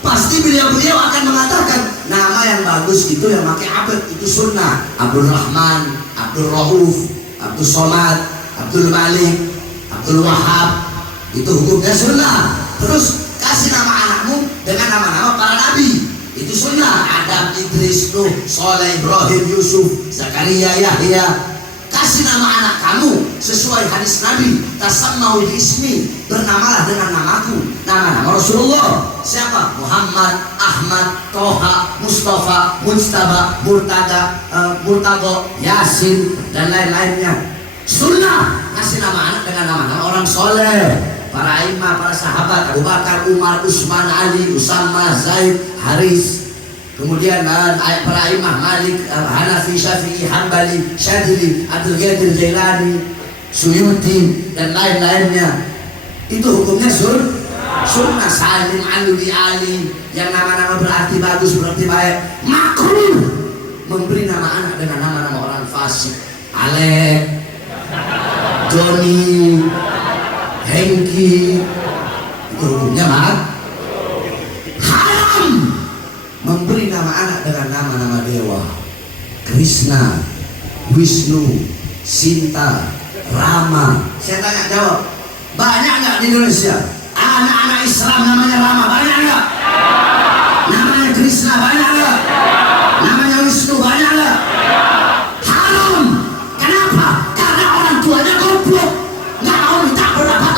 Pasti beliau-beliau akan mengatakan nama yang bagus itu yang pakai abad, itu sunnah. Abdul Rahman, Abdul Rauf, Abdul Somad, Abdul Malik, Abdul Wahab, itu hukumnya sunnah. Terus kasih nama anakmu dengan nama-nama para nabi, itu sunnah. Adam, Idris, Nuh, Soleh, Ibrahim, Yusuf, Zakaria, Yahya. Kasih nama anak kamu sesuai hadis Nabi, tasammau bi ismi, bernamalah dengan namaku, nama-nama Rasulullah. Siapa? Muhammad, Ahmad, Toha, Mustafa, Mujtaba, Murtada, Murtado, Yasin, dan lain-lainnya. Sunnah kasih nama anak dengan nama-nama orang soleh, para imam, para sahabat, Abu Bakar, Umar, Utsman, Ali, Usama, Zaid, Haris. Kemudian para imam Malik, Hanafi, Syafi'i, Hambali, Syadili, Abdul Qadir Jailani, Suyuti, dan lain-lainnya. Itu hukumnya sunnah. Salim, Ali, yang nama-nama berarti bagus, berarti baik. Makruh memberi nama anak dengan nama-nama orang fasik, Alek, Joni, Hengki. Itu hukumnya haram memberi nama anak dengan nama-nama dewa, Krishna, Wisnu, Sinta, Rama. Saya tanya jawab, banyak nggak di Indonesia anak-anak Islam namanya Rama? Banyak nggak? Namanya Krishna banyak nggak? Namanya Wisnu banyak nggak? Haram. Kenapa? Karena orang tuanya goblok, nggak mau minta pendapat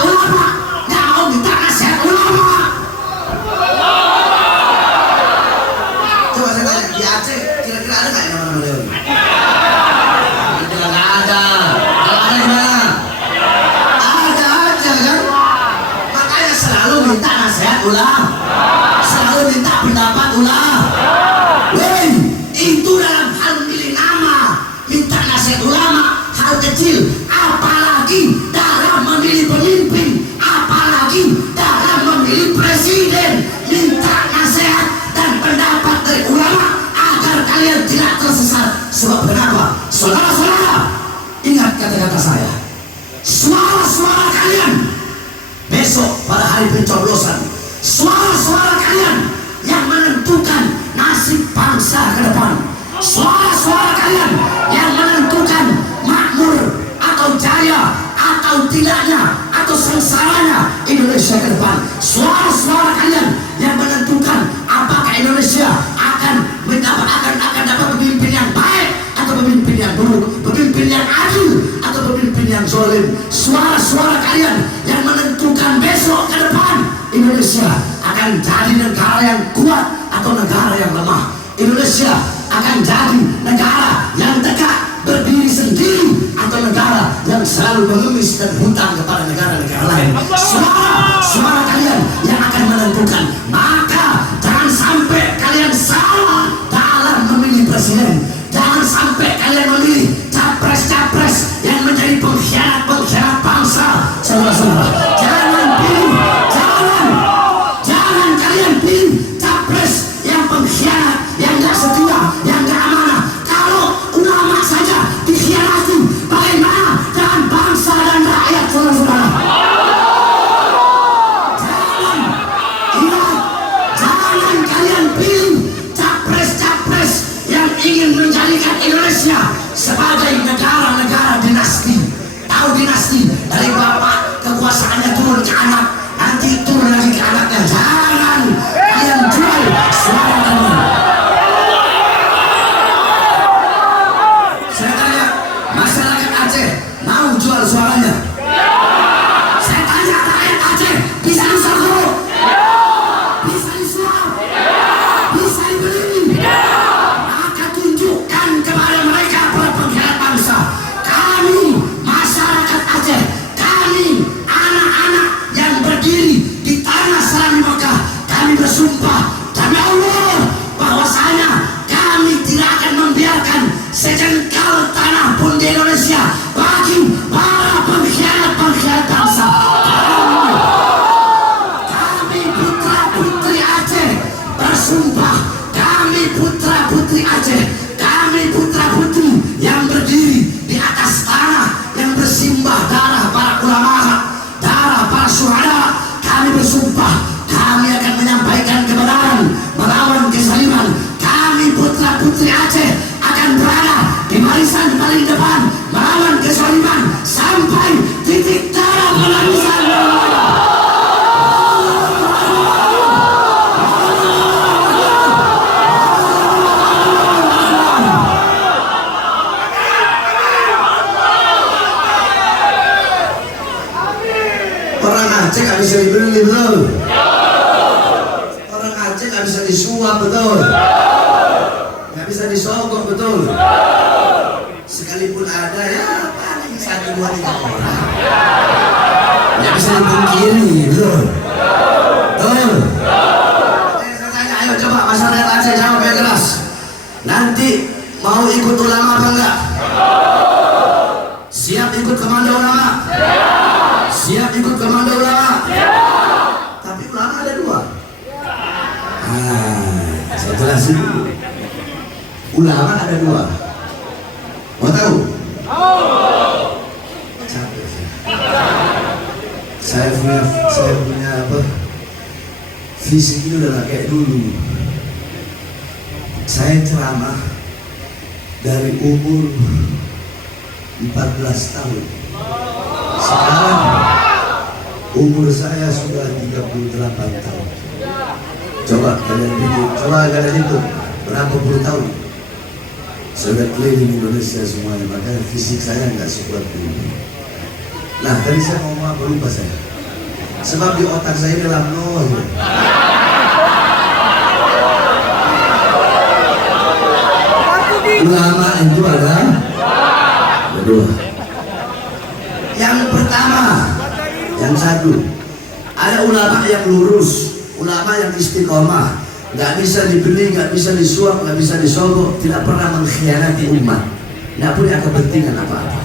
ulah? Selalu minta pendapat ulah? Woi, itu dalam hal memilih nama, minta nasihat ulama, hal kecil. Apalagi dalam memilih pemimpin, apalagi dalam memilih presiden, minta nasihat dan pendapat dari ulama agar kalian tidak tersesat. Sebab kenapa? Saudara-saudara, ingat kata-kata saya. Suara-suara kalian besok pada hari pencoblosan, suara-suara kalian yang menentukan nasib bangsa ke depan, suara-suara kalian yang menentukan makmur atau jaya atau tidaknya atau sengsaranya Indonesia ke depan, suara-suara kalian yang menentukan apakah Indonesia akan dapat pemimpin yang baik atau pemimpin yang buruk, pemimpin yang adil atau pemimpin yang zalim. Suara-suara kalian yang menentukan besok ke depan Indonesia akan jadi negara yang kuat atau negara yang lemah. Indonesia akan jadi negara yang tegak berdiri sendiri atau negara yang selalu mengemis dan hutang kepada negara-negara lain. Suara kalian yang akan menentukan. Maka jangan sampai kalian salah dalam memilih presiden. Jangan sampai kalian memilih capres-capres yang menjadi pengkhianat bangsa. Saudara-saudara, jangan kalian pilih capres yang pengkhianat, yang gak setia, yang gak amanah. Kalau ulama saja dikhianati, bagaimana dengan bangsa dan rakyat, saudara-saudara? Jangan kalian pilih capres-capres yang ingin menjadikan Indonesia sebagai negara-negara dinasti. Tahu dinasti? Dari bapak kekuasaannya turun ke anak, nanti turun lagi ke anaknya. Jangan kalian jual suara kalian. Saya tanya, masyarakat Aceh mau jual suaranya? Saya tanya rakyat Aceh, bisa diserbu? Bisa disuap? Bisa dibeli? Maka tunjukkan kepada mereka para pengkhianat bangsa. Kami masyarakat Aceh, kami anak-anak yang berdiri di tanah Serambi Mekah, kami bersumpah demi Allah bahwasanya kami tidak akan membiarkan sejengkal tanah pun di Indonesia bagi para pengkhianat bangsa. Kami putra-putri Aceh bersumpah, kami putra-putri Aceh, kami putra-putri yang berdiri di atas tanah yang bersimbah darah para ulama, darah para syuhada. Kami bersumpah, kami akan menyampaikan kebenaran, melawan kezaliman. Kami putra-putri Aceh akan berada di barisan paling depan melawan kezaliman sampai titik darah penghabisan. Orang Aceh gak bisa dibeli, betul? Orang Aceh gak bisa disuap, betul? Gak bisa disogok, betul? Sekalipun ada, ya paling 1, 2, 3 orang. Gak bisa dipungkiri, betul? Betul? Saya tanya, ayo coba masyarakat Aceh jawab yang keras. Nanti mau ikut ulama apa enggak? Siap ikut komando ulama? Siap ikut komando ulama? Tapi ulama ada 2. Saya jelasin dulu. Ulama ada 2. Mau tahu? Capek saya punya apa? Fisik itu udah kayak dulu. Saya ceramah dari umur 14 tahun. Sekarang umur saya sudah 38 tahun. Coba kalian hitung berapa puluh tahun. Sudah keliling Indonesia semuanya, makanya fisik saya nggak sekuat dulu. Nah, tadi saya ngomong apa lupa saya. Sebab di otak saya ini lamno. Ulama itu ada 2. Yang pertama, yang satu, ada ulama yang lurus, ulama yang istiqomah, nggak bisa dibeli, nggak bisa disuap, nggak bisa disogok, tidak pernah mengkhianati umat, nggak punya kepentingan apa-apa.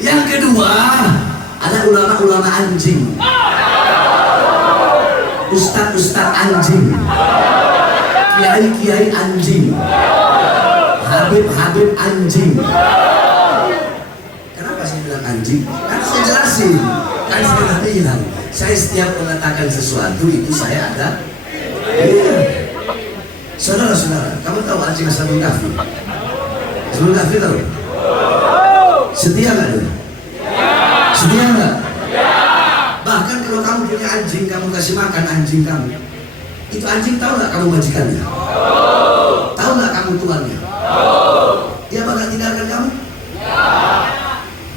Yang kedua, ada ulama-ulama anjing, ustaz-ustaz anjing, kiai-kiai anjing, habib-habib anjing. Kenapa saya bilang anjing? Karena saya jelasin, kan saya bilang, saya setiap mengatakan sesuatu itu saya ada. Saudara-saudara, kamu tahu anjing Ashabul Kahfi? Ashabul Kahfi tahu? Setia nggak dia? Setia nggak? Bahkan kalau kamu punya anjing, kamu kasih makan anjing kamu, itu anjing tahu nggak kamu majikannya? Tahu nggak kamu tuannya? Dia bakal tinggalkan kamu?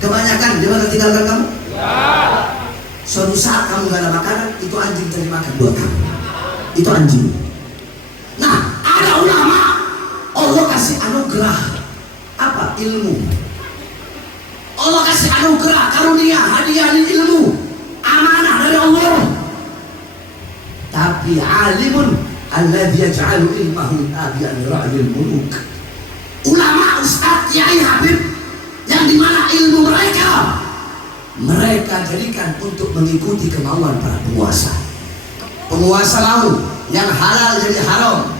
Kebanyakan dia bakal tinggalkan kamu? Suatu saat kamu gak ada makanan, itu anjing cari makan buat kamu. Itu anjing. Nah, ada ulama Allah kasih anugerah apa? Ilmu. Allah kasih anugerah, karunia, hadiah ilmu, amanah dari Allah. Tapi alimun alladzi yaj'alu ilmahu tabi'an ra'yil muluk. Ulama, ustaz, kiai, habib yang dimana ilmu mereka jadikan untuk mengikuti kemauan para penguasa. Penguasa mau yang halal jadi haram.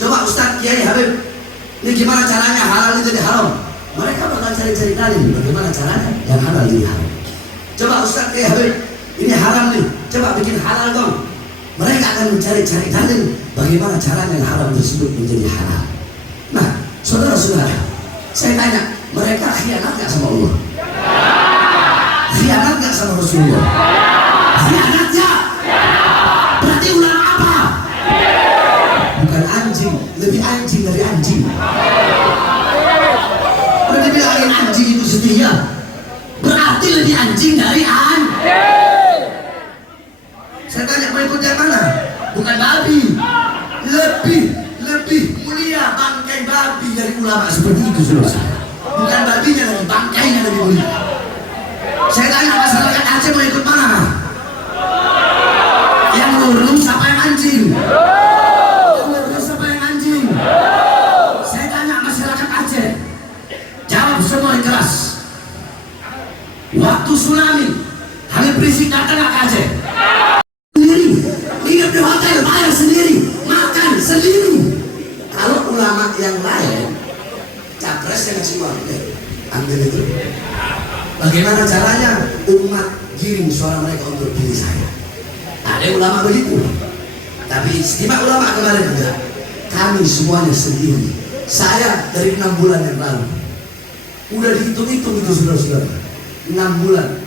Coba ustaz, kiai, habib, ini gimana caranya halal itu jadi haram? Mereka bakal cari-cari dalil bagaimana caranya yang halal jadi haram. Coba ustaz, kiai, habib, ini haram nih, coba bikin halal dong. Mereka akan mencari-cari dalil bagaimana caranya yang haram tersebut menjadi halal. Nah, saudara-saudara, saya tanya, mereka khianat gak sama Allah? Khianat gak sama Rasulullah? Khianat ya? Berarti ulama apa? Bukan anjing, lebih anjing dari anjing. Berarti bilangin anjing itu setia, berarti lebih anjing dari anjing. Saya tanya, mau ikut yang mana? Bukan babi. Lebih mulia bangkai babi dari ulama seperti itu, saudara. Bukan babinya, dari bangkainya lebih mulia. Saya tanya, masyarakat Aceh mau ikut mana? Yang lurus apa yang anjing? Yang lurus apa yang anjing? Saya tanya masyarakat Aceh, jawab semua yang keras. Waktu tsunami, Habib Rizik datang ke Aceh sendiri, hidup di hotel, bayar sendiri, makan sendiri. Kalau ulama yang lain, capres yang ngasih uang, ambil itu. Bagaimana caranya umat giring suara mereka untuk pilih saya? Ada ulama begitu. Tapi istimewa ulama kemarin juga, kami semuanya sendiri. Saya dari 6 bulan yang lalu udah dihitung-hitung itu, saudara-saudara. 6 bulan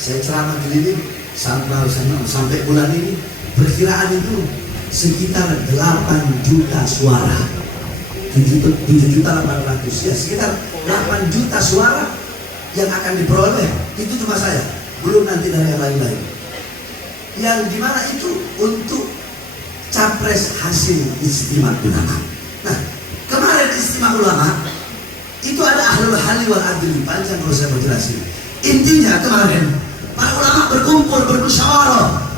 saya ceramah keliling sampai bulan ini, perkiraan itu sekitar 8 juta suara. 7.800.000 ya, sekitar 8 juta suara yang akan diperoleh. Itu cuma saya, belum nanti dari yang lain-lain. Yang dimana itu untuk capres hasil istimewa ulama. Nah, kemarin istimewa ulama itu ada ahlul halli wal adli, panjang kalau saya mau jelasin. Intinya kemarin para ulama berkumpul bermusyawarah.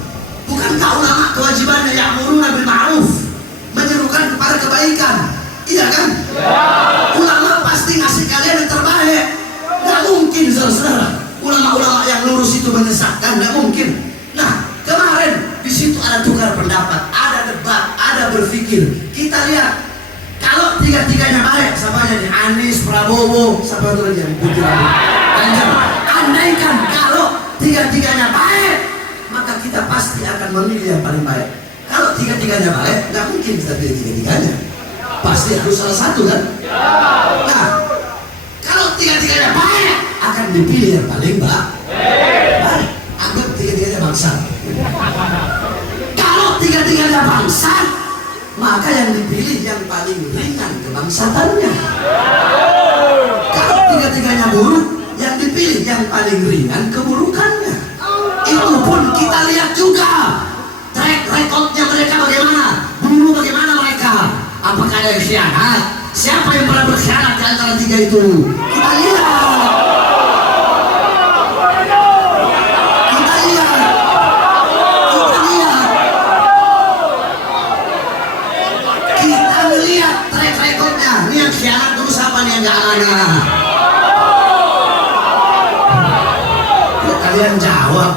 Bukankah ulama kewajibannya ya'muruna bil ma'ruf, menyerukan kepada kebaikan? Iya kan? Ya. Ulama pasti ngasih kalian yang terbaik. Gak mungkin, saudara-saudara, ulama-ulama yang lurus itu menyesatkan, gak mungkin. Nah, kemarin di situ ada tukar pendapat, ada debat, ada berpikir. Kita lihat, kalau tiga-tiganya baik, siapanya nih? Anies, Prabowo, siapa itu lagi yang putih? Andaikan kalau tiga-tiganya baik, maka kita pasti akan memilih yang paling baik. Kalau tiga-tiganya baik, gak mungkin kita pilih tiga-tiganya. Pasti harus salah satu kan? Nah, kalau tiga-tiganya baik, akan dipilih yang paling baik. Anggap tiga-tiganya bangsa. Kalau tiga-tiganya bangsa, maka yang dipilih yang paling ringan kebangsaannya. Kalau tiga-tiganya buruk, yang dipilih yang paling ringan keburukannya. Itu pun kita lihat juga track recordnya mereka bagaimana, dulu bagaimana mereka. Apakah ada yang khianat? Siapa yang pernah berkhianat di antara tiga itu? Kita lihat. Kita lihat. Kita akan jawab.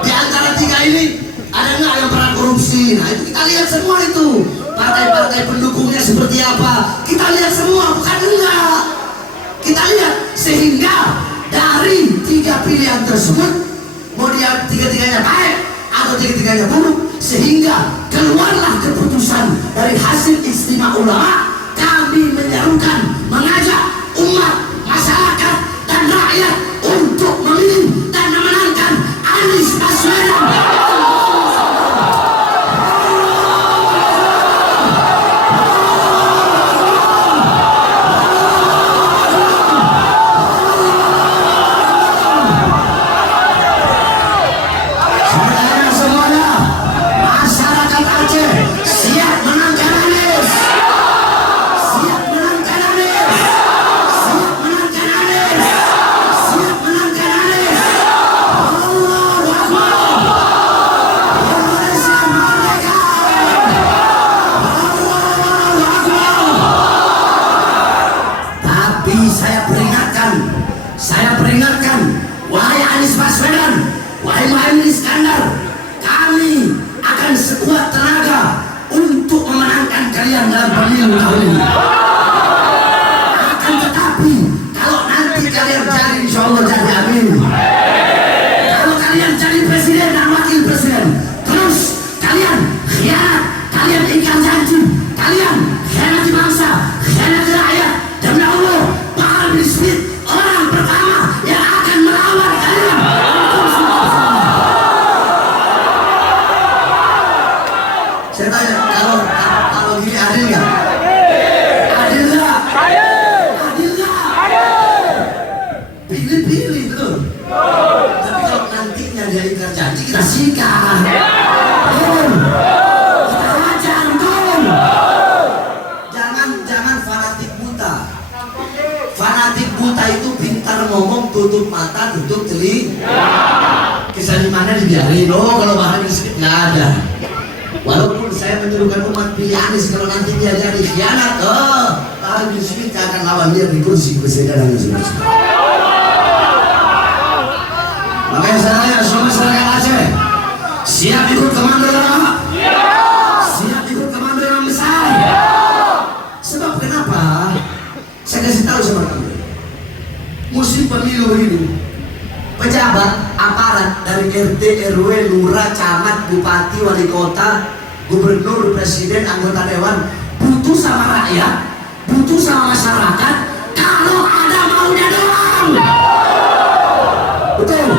Di antara tiga ini ada nggak yang pernah korupsi? Nah itu kita lihat semua itu. Partai-partai pendukungnya seperti apa? Kita lihat semua, bukan enggak. Kita lihat sehingga dari tiga pilihan tersebut, mau dia tiga-tiganya baik atau tiga-tiganya buruk, sehingga keluarlah keputusan dari hasil istimewa ulama. Kami menyerukan, mengajak umat, masyarakat dan rakyat untuk memilih dan memenangkan Anies Baswedan. Saya peringatkan, wahai Anies Baswedan, wahai Muhaimin Iskandar, kami akan sekuat tenaga untuk memenangkan kalian dalam pemilu tahun ini. Akan tetapi, kalau nanti kalian jadi, insya Allah jadi, amin. Kalau kalian jadi presiden dan wakil presiden, terus kalian khianat, kalian ingkar janji, kalian khianati bangsa, khianati rakyat, demi Allah, bakal disebut orang pertama yang akan melawan kalian. Saya tanya, kalau gini adil nggak? Adil nggak? Adil nggak? Pilih-pilih betul. Tapi kalau nantinya dia ingkar janji, kita sikat. Kita hajar, betul. Jangan fanatik buta. Fanatik buta itu pintar ngomong, tutup mata, tutup telinga. Kesalimannya dibiarin. Oh, kalau bahan sedikit nggak ada. Walaupun saya menyerukan umat pilih Anies, kalau nanti dia jadi khianat, Bahar bin Smith akan lawan dia di kursi presidenan yang sudah. Makanya saya semua masyarakat Aceh siap ikut komando lama? Siap ikut komando yang besar? Sebab kenapa? Saya kasih tahu sama kamu, musim pemilu ini, pejabat, aparat dari RT, RW, lurah, camat, bupati, wali kota, gubernur, presiden, anggota dewan, butuh sama rakyat, butuh sama masyarakat, kalau ada maunya doang. Betul?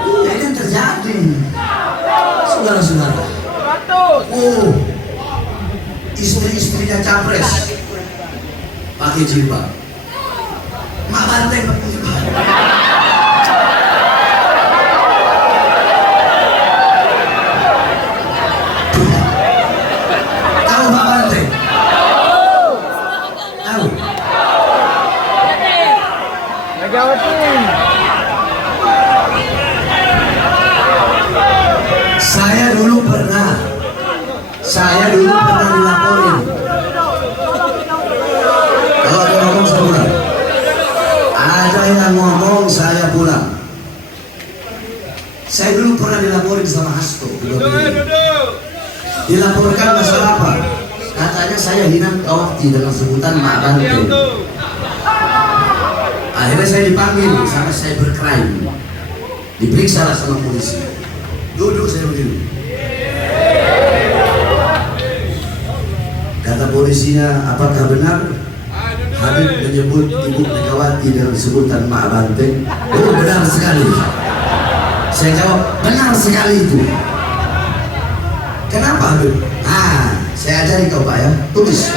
Iya, ini yang terjadi, saudara-saudara. Oh, istri-istrinya capres pakai jilbab, mak banteng pakai jilbab. Tahu mak banteng? Tahu? Saya dulu pernah dilaporin. Kalau ada ngomong saya pulang. Ada yang ngomong saya pulang. Saya dulu pernah dilaporin sama Hasto. Dilaporkan masalah apa? Katanya saya hina Kawati dengan sebutan mak banteng. Akhirnya saya dipanggil sama cybercrime. Diperiksa lah sama polisi. Duduk saya begini. Kata polisinya, apakah benar Habib menyebut Ibu Megawati dengan sebutan mak banteng? Oh, benar sekali. Saya jawab, benar sekali itu. Kenapa Habib? Saya ajari kau Pak ya, tulis.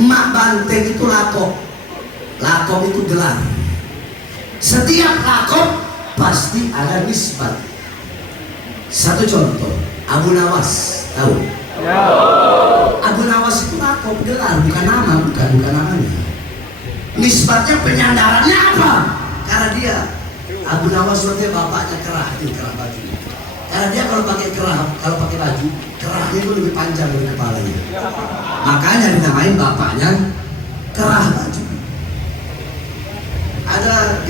Mak banteng itu lakop. Lakop itu gelar. Setiap lakop pasti ada nisbat. Satu contoh, Abu Nawas, tahu? Ya. Abu Nawas itu lakop, gelar, bukan nama, bukan namanya. Nisbatnya, penyandarannya apa? Karena dia Abu Nawas waktu bapaknya kerah, kerah baju. Karena dia kalau pakai baju, kerahnya itu lebih panjang dari kepalanya. Makanya dinamain bapaknya kerah baju.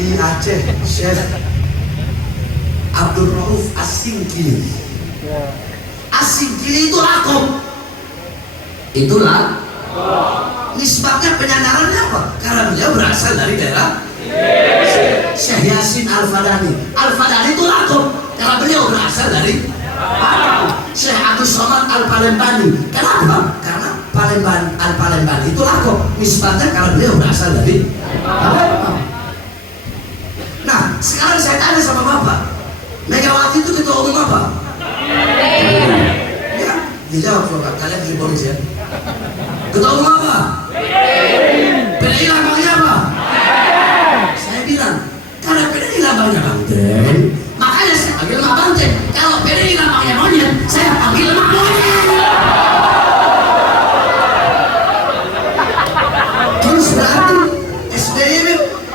di Aceh, Syekh Abdul Rauf As-Singkili. As-Singkili itu lakom. Itulah nisbatnya penyandarannya apa? Karena beliau berasal dari daerah Syekh Yasin Al-Fadani. Al-Fadani itu lakom karena beliau berasal dari Syekh Abdul Somad Al-Palembani. Kenapa? Karena Palembang, Al-Palembani itu lakom nisbatnya karena beliau berasal dari Palembang. Nah, sekarang saya tanya sama Bapak, Megawati itu ketua umum apa? Ya, dijawab Bapak, kalian informis ya. Ketua umum apa? PDI lambangnya apa? Saya bilang, karena PDI lambangnya Banteng, makanya saya panggil Mak Banteng. Kalau PDI lambangnya monyet, saya panggil Mak Monyet. Terus berarti SBY,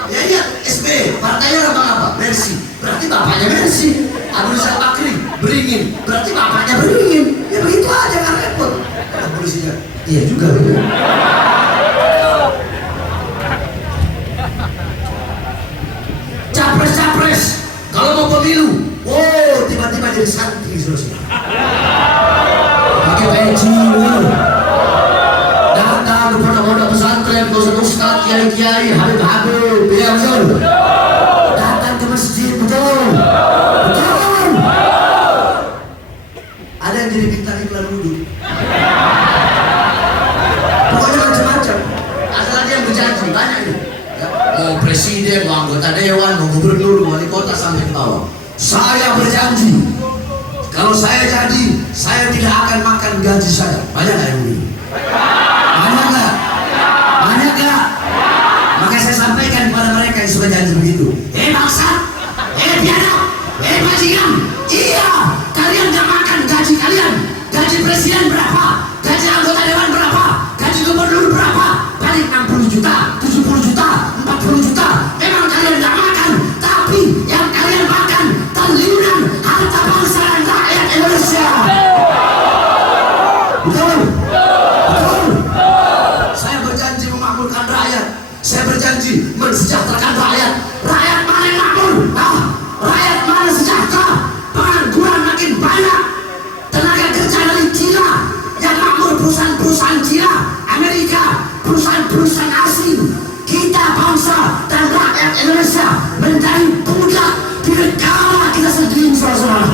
ya iya SBY, partainya lambang apa? Mercy. Berarti bapaknya Mercy. Abu Rizal Bakri, Beringin. Berarti bapaknya Beringin. Ya begitu aja, kan repot. Kata polisinya, iya juga begitu. Capres-capres kalau mau pemilu, oh tiba-tiba jadi santri saudara. Pakai peci, datang ke pondok-pondok pesantren, ustaz-ustaz, kiai-kiai, habib-habib, ya betul. Datang ke masjid, betul. Betul. Ada yang jadi bintang iklan wudhu. Pokoknya macam-macam. Ada lagi yang berjanji, banyak nih. Mau presiden, mau anggota dewan, mau gubernur, mau wali kota sampai ke bawah. Saya berjanji, kalau saya jadi, saya tidak akan makan gaji saya. Banyak nggak yang begini? Banyak nggak? Banyak nggak? Maka saya sampaikan kepada mereka yang sudah janji begitu. Bangsa, biadab, bajingan. Iya, kalian nggak makan gaji kalian. Gaji presiden berapa? Gaji anggota dewan berapa? Gaji gubernur berapa? Paling 60 juta, 70 juta, 40 juta. Memang kalian nggak makan, tapi yang kalian makan triliunan harta bangsa dan rakyat Indonesia. Betul? Betul? Saya berjanji memakmurkan rakyat. Saya berjanji mensejahterakan rakyat. Rakyat mana yang makmur? Rakyat mana sejahtera? Pengangguran makin banyak. Tenaga kerja dari Cina yang makmur, perusahaan-perusahaan Cina, Amerika, perusahaan-perusahaan asing. Kita bangsa dan rakyat Indonesia menjadi budak di negara kita sendiri, saudara.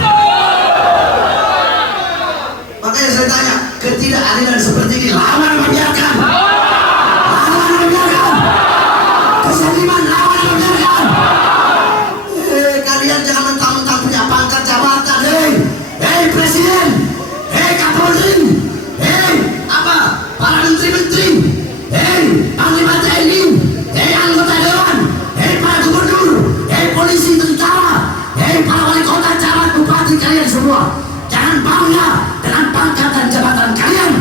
Makanya saya tanya, ketidakadilan seperti ini lawan apa biarkan? Lawan apa biarkan? Kesaliman lawan apa biarkan? Kalian jangan mentang-mentang punya pangkat jabatan. Hei presiden, hei kapolri, hei apa para menteri-menteri, hei panglima TNI, hei anggota dewan, hei para gubernur, hei polisi, tentara, hei para wali kota, camat, bupati, kalian semua jangan bangga dengan pangkat dan jabatan kalian.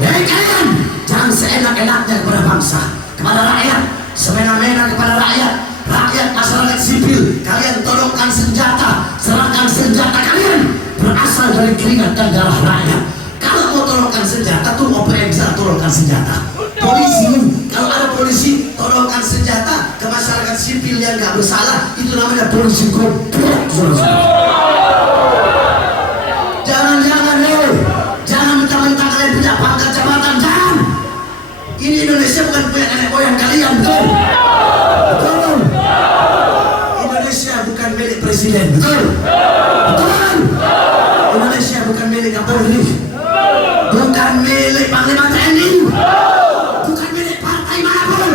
Hei kalian jangan seenak-enaknya kepada bangsa, kepada rakyat, semena-mena kepada rakyat. Rakyat, masyarakat sipil, kalian todongkan senjata, serahkan senjata kalian berasal dari keringat dan darah rakyat. Kalau mau todongkan senjata tuh OPM bisa todongkan senjata. Polisi, kalau ada polisi todongkan senjata ke masyarakat sipil yang nggak bersalah, itu namanya polisi goblok. Jangan-jangan jangan mentang-mentang kalian punya pangkat jabatan, jangan. Ini Indonesia bukan punya nenek moyang kalian, betul? Betul. Indonesia bukan milik presiden, betul? Betul. Indonesia bukan milik Kapolri, bukan milik Panglima TNI, bukan milik partai manapun,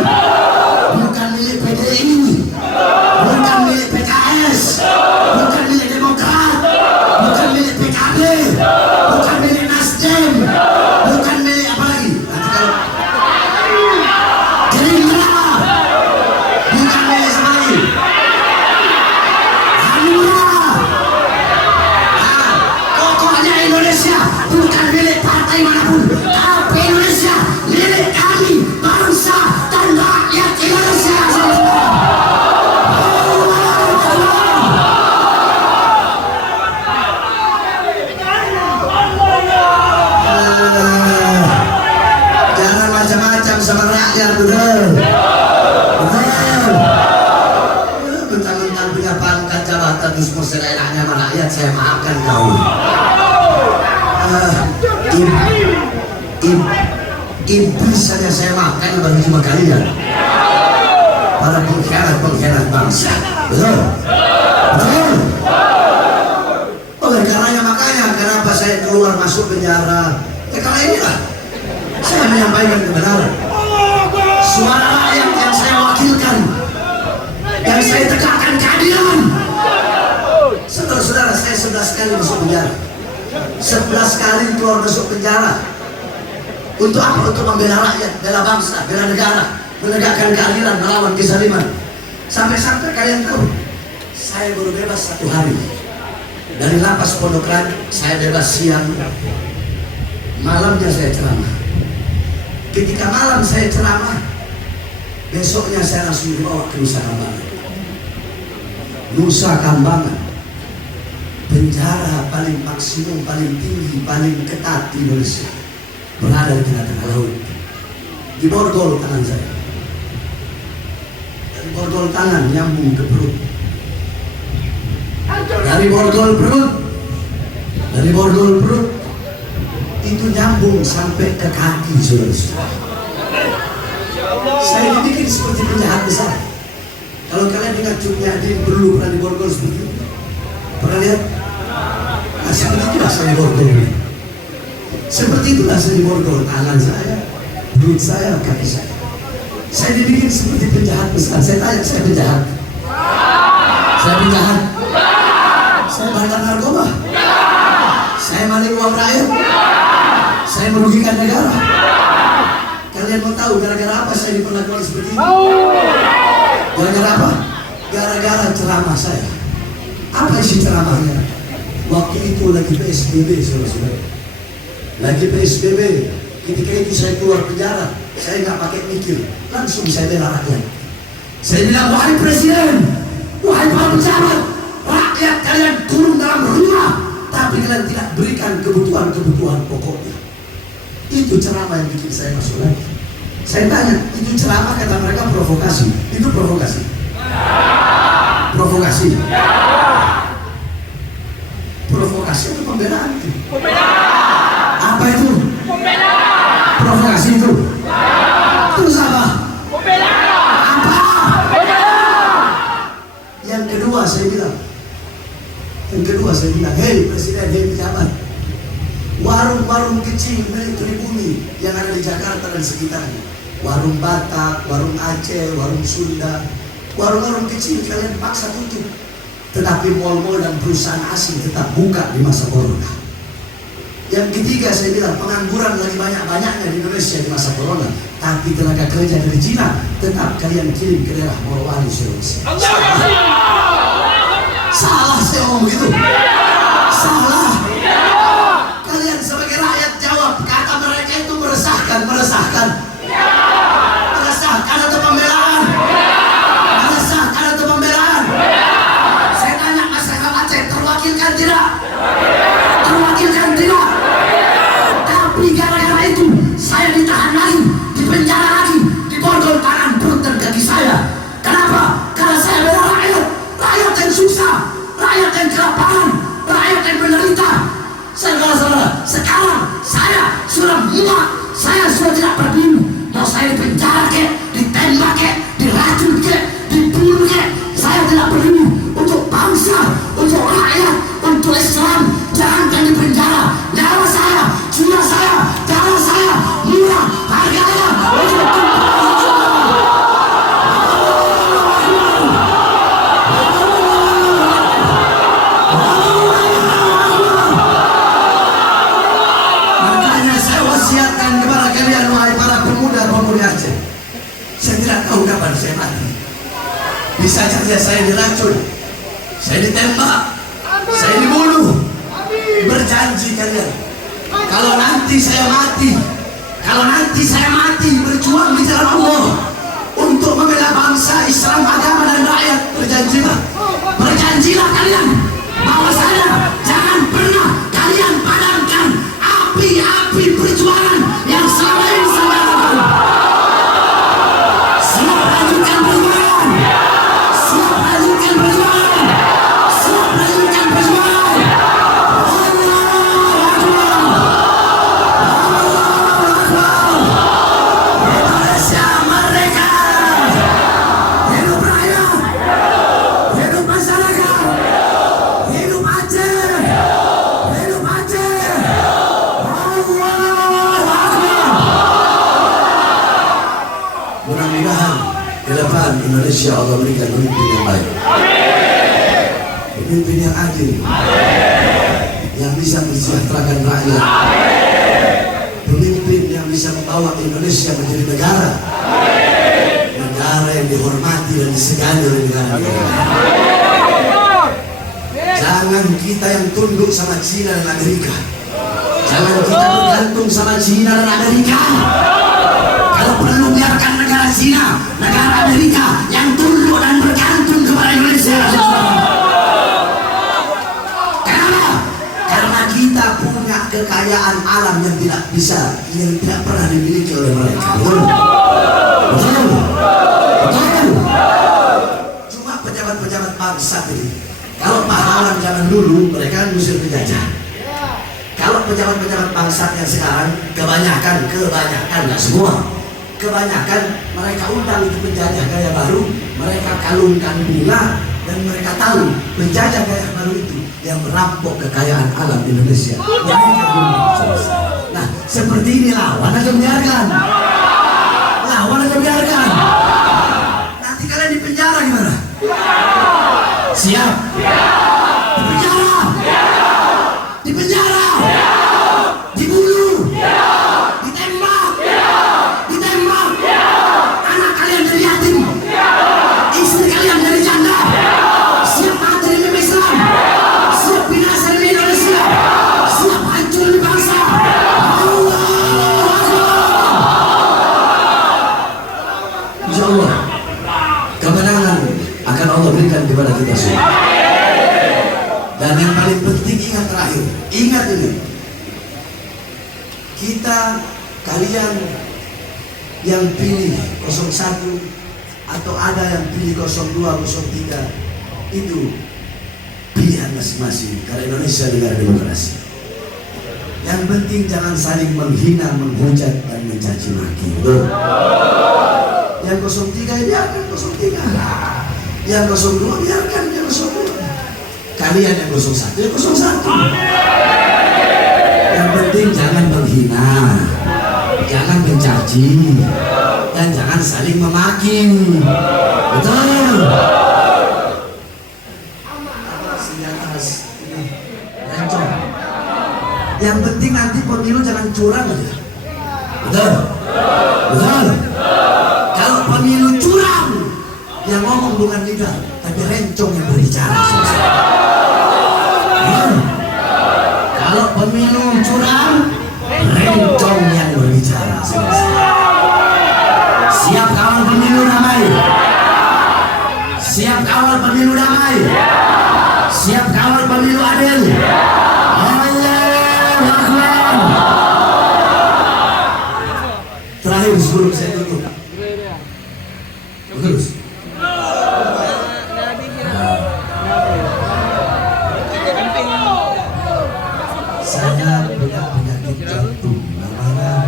bukan milik PDI, bukan milik PKS, bukan milik Demokrat, bukan milik PKB, bukan milik Nasdem, bukan milik apa lagi? Gerindra, bukan milik siapa lagi? Pokoknya Indonesia bukan milik partai manapun, tapi Indonesia milik kami, bangsa dan rakyat Indonesia. Jangan macam-macam sama rakyat, betul? Betul. 100% enaknya sama rakyat, saya maafkan kau. Iblis saja saya maafkan, baru cuma kalian para pengkhianat bangsa. Betul? Betul? Oleh karenanya makanya kenapa saya keluar masuk penjara, karena inilah saya menyampaikan kebenaran. Suara rakyat yang saya wakilkan, yang saya tegakkan keadilan. Saudara-saudara, saya 11 kali masuk penjara, 11 kali keluar masuk penjara. Untuk apa? Untuk membela rakyat, bela bangsa, bela negara, menegakkan keadilan, melawan kezaliman. Sampai-sampai kalian tahu, saya baru bebas 1 hari dari lapas Pondok Rangon. Saya bebas siang, malamnya saya ceramah. Ketika malam saya ceramah, besoknya saya langsung dibawa ke Nusa Kambangan. Nusa Kambangan, penjara paling maksimum, paling tinggi, paling ketat di Indonesia, berada di tengah-tengah laut. Di borgol tangan saya, dari borgol tangan nyambung ke perut, dari borgol perut itu nyambung sampai ke kaki, saudara-saudara. Saya dibikin seperti penjahat besar. Kalau kalian ingat Cut Nyahdin dulu pernah di borgol seperti itu, pernah lihat? Nah, seperti itulah saya di borgol. Seperti itulah saya di borgol, tangan saya, perut saya, kaki saya. Saya dibikin seperti penjahat besar. Saya tanya, saya penjahat? Saya penjahat? Saya bandar narkoba? Saya maling uang rakyat? Saya merugikan negara? Kalian mau tahu gara-gara apa saya diperlakukan seperti ini? Gara-gara apa? Gara-gara ceramah saya. Apa isi ceramahnya? Waktu itu lagi PSBB, saudara-saudara. Lagi PSBB. Ketika itu saya keluar penjara, saya nggak pakai mikir, langsung saya bela rakyat. Saya bilang, wahai presiden, wahai para pejabat, rakyat kalian kurung dalam rumah, tapi kalian tidak berikan kebutuhan-kebutuhan pokoknya. Itu ceramah yang bikin saya masuk lagi. Saya tanya, itu ceramah kata mereka provokasi. Itu provokasi? Provokasi? Provokasi itu pembelaan. Apa itu? Provokasi itu? Terus apa? Apa? Yang kedua saya bilang, hei presiden, hei pejabat, warung-warung kecil milik pribumi yang ada di Jakarta dan sekitarnya, warung Batak, warung Aceh, warung Sunda, warung-warung kecil kalian paksa tutup, tetapi mal-mal dan perusahaan asing tetap buka di masa corona. Yang ketiga saya bilang, pengangguran lagi banyak-banyaknya di Indonesia di masa corona, tapi tenaga kerja dari Cina tetap kalian kirim ke daerah Morowali, Sulawesi. Salah saya ngomong begitu? Salah. Kalian sebagai rakyat jawab, kata mereka itu meresahkan atau pembelaan? Meresahkan atau pembelaan? Saya tanya masyarakat Aceh, terwakilkan tidak? Terwakilkan tidak? Tapi gara-gara itu saya ditahan lagi, dipenjara lagi, diborgol tangan, perut dan kaki saya. Kenapa? Karena saya bela rakyat yang susah, rakyat yang kelaparan, rakyat yang menderita. Saudara-saudara, sekarang saya sudah muak, saya sudah tidak peduli. Mau saya dipenjara kek, ditembak kek, diracun kek, dibunuh kek, saya tidak peduli. Untuk bangsa, untuk rakyat, untuk Islam, jangan di penjara. Nyawa saya, jiwa saya, darah saya murah harganya untuk Aceh. Saya tidak tahu kapan saya mati. Bisa saja saya diracun, saya ditembak, saya dibunuh. Berjanji kalian, kalau nanti saya mati berjuang di jalan Allah untuk membela bangsa, Islam, agama dan rakyat, berjanjilah kalian bahwa saya jangan pernah kalian padamkan api-api perjuangan yang selama ini saya lakukan. Siap lanjutkan perjuangan. Indonesia Allah berikan pemimpin yang baik, pemimpin yang adil, yang bisa mensejahterakan rakyat, pemimpin yang bisa membawa Indonesia menjadi negara yang dihormati dan disegani oleh negara-negara. Jangan kita yang tunduk sama Cina dan Amerika. Jangan kita bergantung sama Cina dan Amerika. Kalau perlu biarkan negara Cina, negara Amerika yang tunduk dan bergantung kepada Indonesia. Kenapa? Karena kita punya kekayaan alam yang tidak pernah dimiliki oleh mereka. Betul? Betul? Betul? Cuma pejabat-pejabat bangsa ini. Kalau pahlawan zaman dulu mereka ngusir penjajah. Kalau pejabat-pejabat bangsa yang sekarang kebanyakan nggak semua, kebanyakan mereka undang itu penjajah gaya baru, mereka kalungkan bunga dan mereka tahu penjajah gaya baru itu yang merampok kekayaan alam Indonesia. Nah, seperti ini lawan aja biarkan. Lawan aja biarkan. Nanti kalian di penjara gimana? Siap? Di penjara? Di penjara? Dibunuh? Ditembak? Ditembak? Anak kalian jadi yatim? Istri kalian jadi janda? Siap mati demi Islam? Siap binasa demi Indonesia? Siap hancur demi bangsa? Allah Akbar! Insya Allah kemenangan akan Allah berikan kepada kita semua. Dan yang paling penting ingat terakhir, ingat ini, kalian yang pilih 01 atau ada yang pilih 02, 03 itu pilihan masing-masing, karena Indonesia negara demokrasi. Yang penting jangan saling menghina, menghujat dan mencaci maki. Betul? Yang 03 biarkan 03. Yang 02 biarkan yang 02. Kalian yang 01 ya 01. Yang penting jangan menghina, jangan mencaci, dan jangan saling memaki. Betul? Senjata ini rencong. Yang penting nanti pemilu jangan curang aja. Betul? Betul? Kalau pemilu curang, yang ngomong bukan lidah, tapi rencong yang berbicara. Kalau pemilu curang, rencong yang berbicara. Siap kawal pemilu damai? Siap kawal pemilu damai? Siap kawal pemilu adil? Allahu Akbar. Terakhir sebelum saya tutup. Terus. Saya punya penyakit jantung, namanya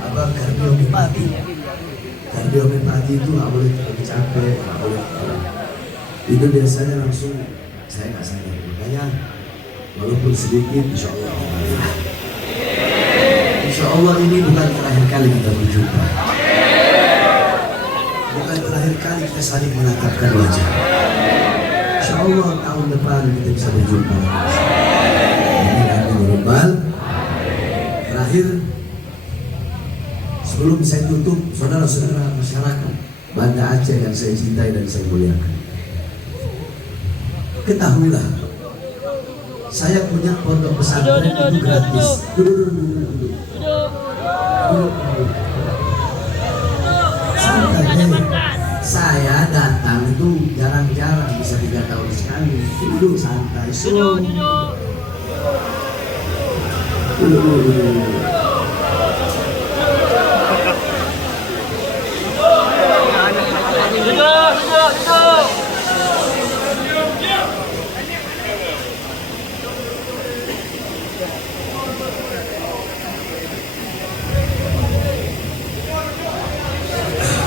apa? Kardiomyopati. Kardiomyopati itu nggak boleh terlalu capek, nggak boleh. Itu biasanya langsung saya nggak sadar. Makanya walaupun sedikit, insya Allah ini bukan terakhir kali kita berjumpa. Bukan terakhir kali kita saling menatapkan wajah. Insya Allah tahun depan kita bisa berjumpa. Terakhir, sebelum saya tutup, saudara-saudara masyarakat Banda Aceh yang saya cintai dan saya muliakan, ketahuilah, saya punya pondok pesantren itu gratis. Duduk. Santai. Saya datang itu jarang-jarang, bisa 3 tahun sekali. Duduk santai.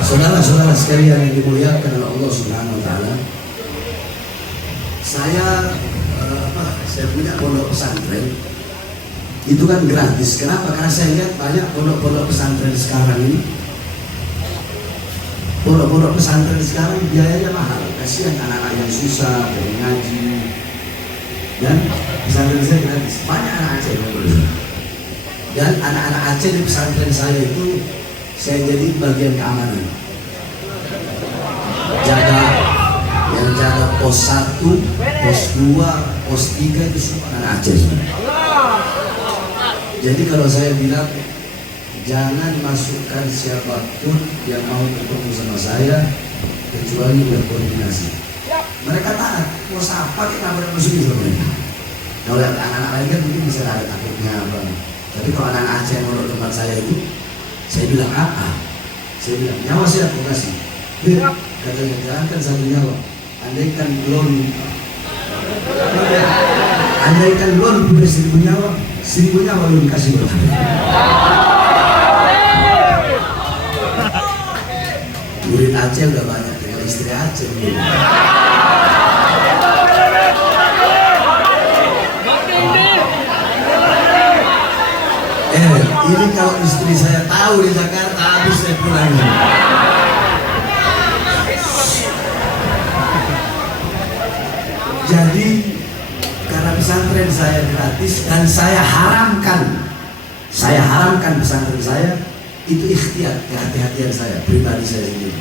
Saudara-saudara sekalian yang dimuliakan oleh Allah Subhanahu wa taala, saya punya pondok pesantren itu kan gratis. Kenapa? Karena saya lihat banyak pondok-pondok pesantren sekarang ini pondok-pondok pesantren sekarang biayanya mahal, kasihan anak-anak yang susah pengen ngaji. Dan pesantren saya gratis, banyak anak Aceh yang berusaha. Dan anak-anak Aceh di pesantren saya itu saya jadi bagian keamanan, yang jaga pos 1, pos 2, pos 3 itu semua anak Aceh semua. Jadi kalau saya bilang jangan masukkan siapapun yang mau bertemu sama saya kecuali berkoordinasi. Mereka taat, mau apa kita boleh masukin sama mereka. Kalau anak-anak lain kan mungkin bisa ada takutnya apa. Tapi kalau anak Aceh yang mau tempat saya itu, saya bilang apa? Saya bilang nyawa saya aku kasih. Katanya jangankan satu nyawa. Andaikan loan punya 1000 nyawa, 1000 nyawa belum dikasih berapa. Murid Aceh udah banyak, tinggal istri Aceh. Ini kalau istri saya tahu di Jakarta habis saya pulang. Jadi karena pesantren saya gratis dan saya haramkan pesantren saya, itu ikhtiar, kehati-hatian saya, pribadi saya sendiri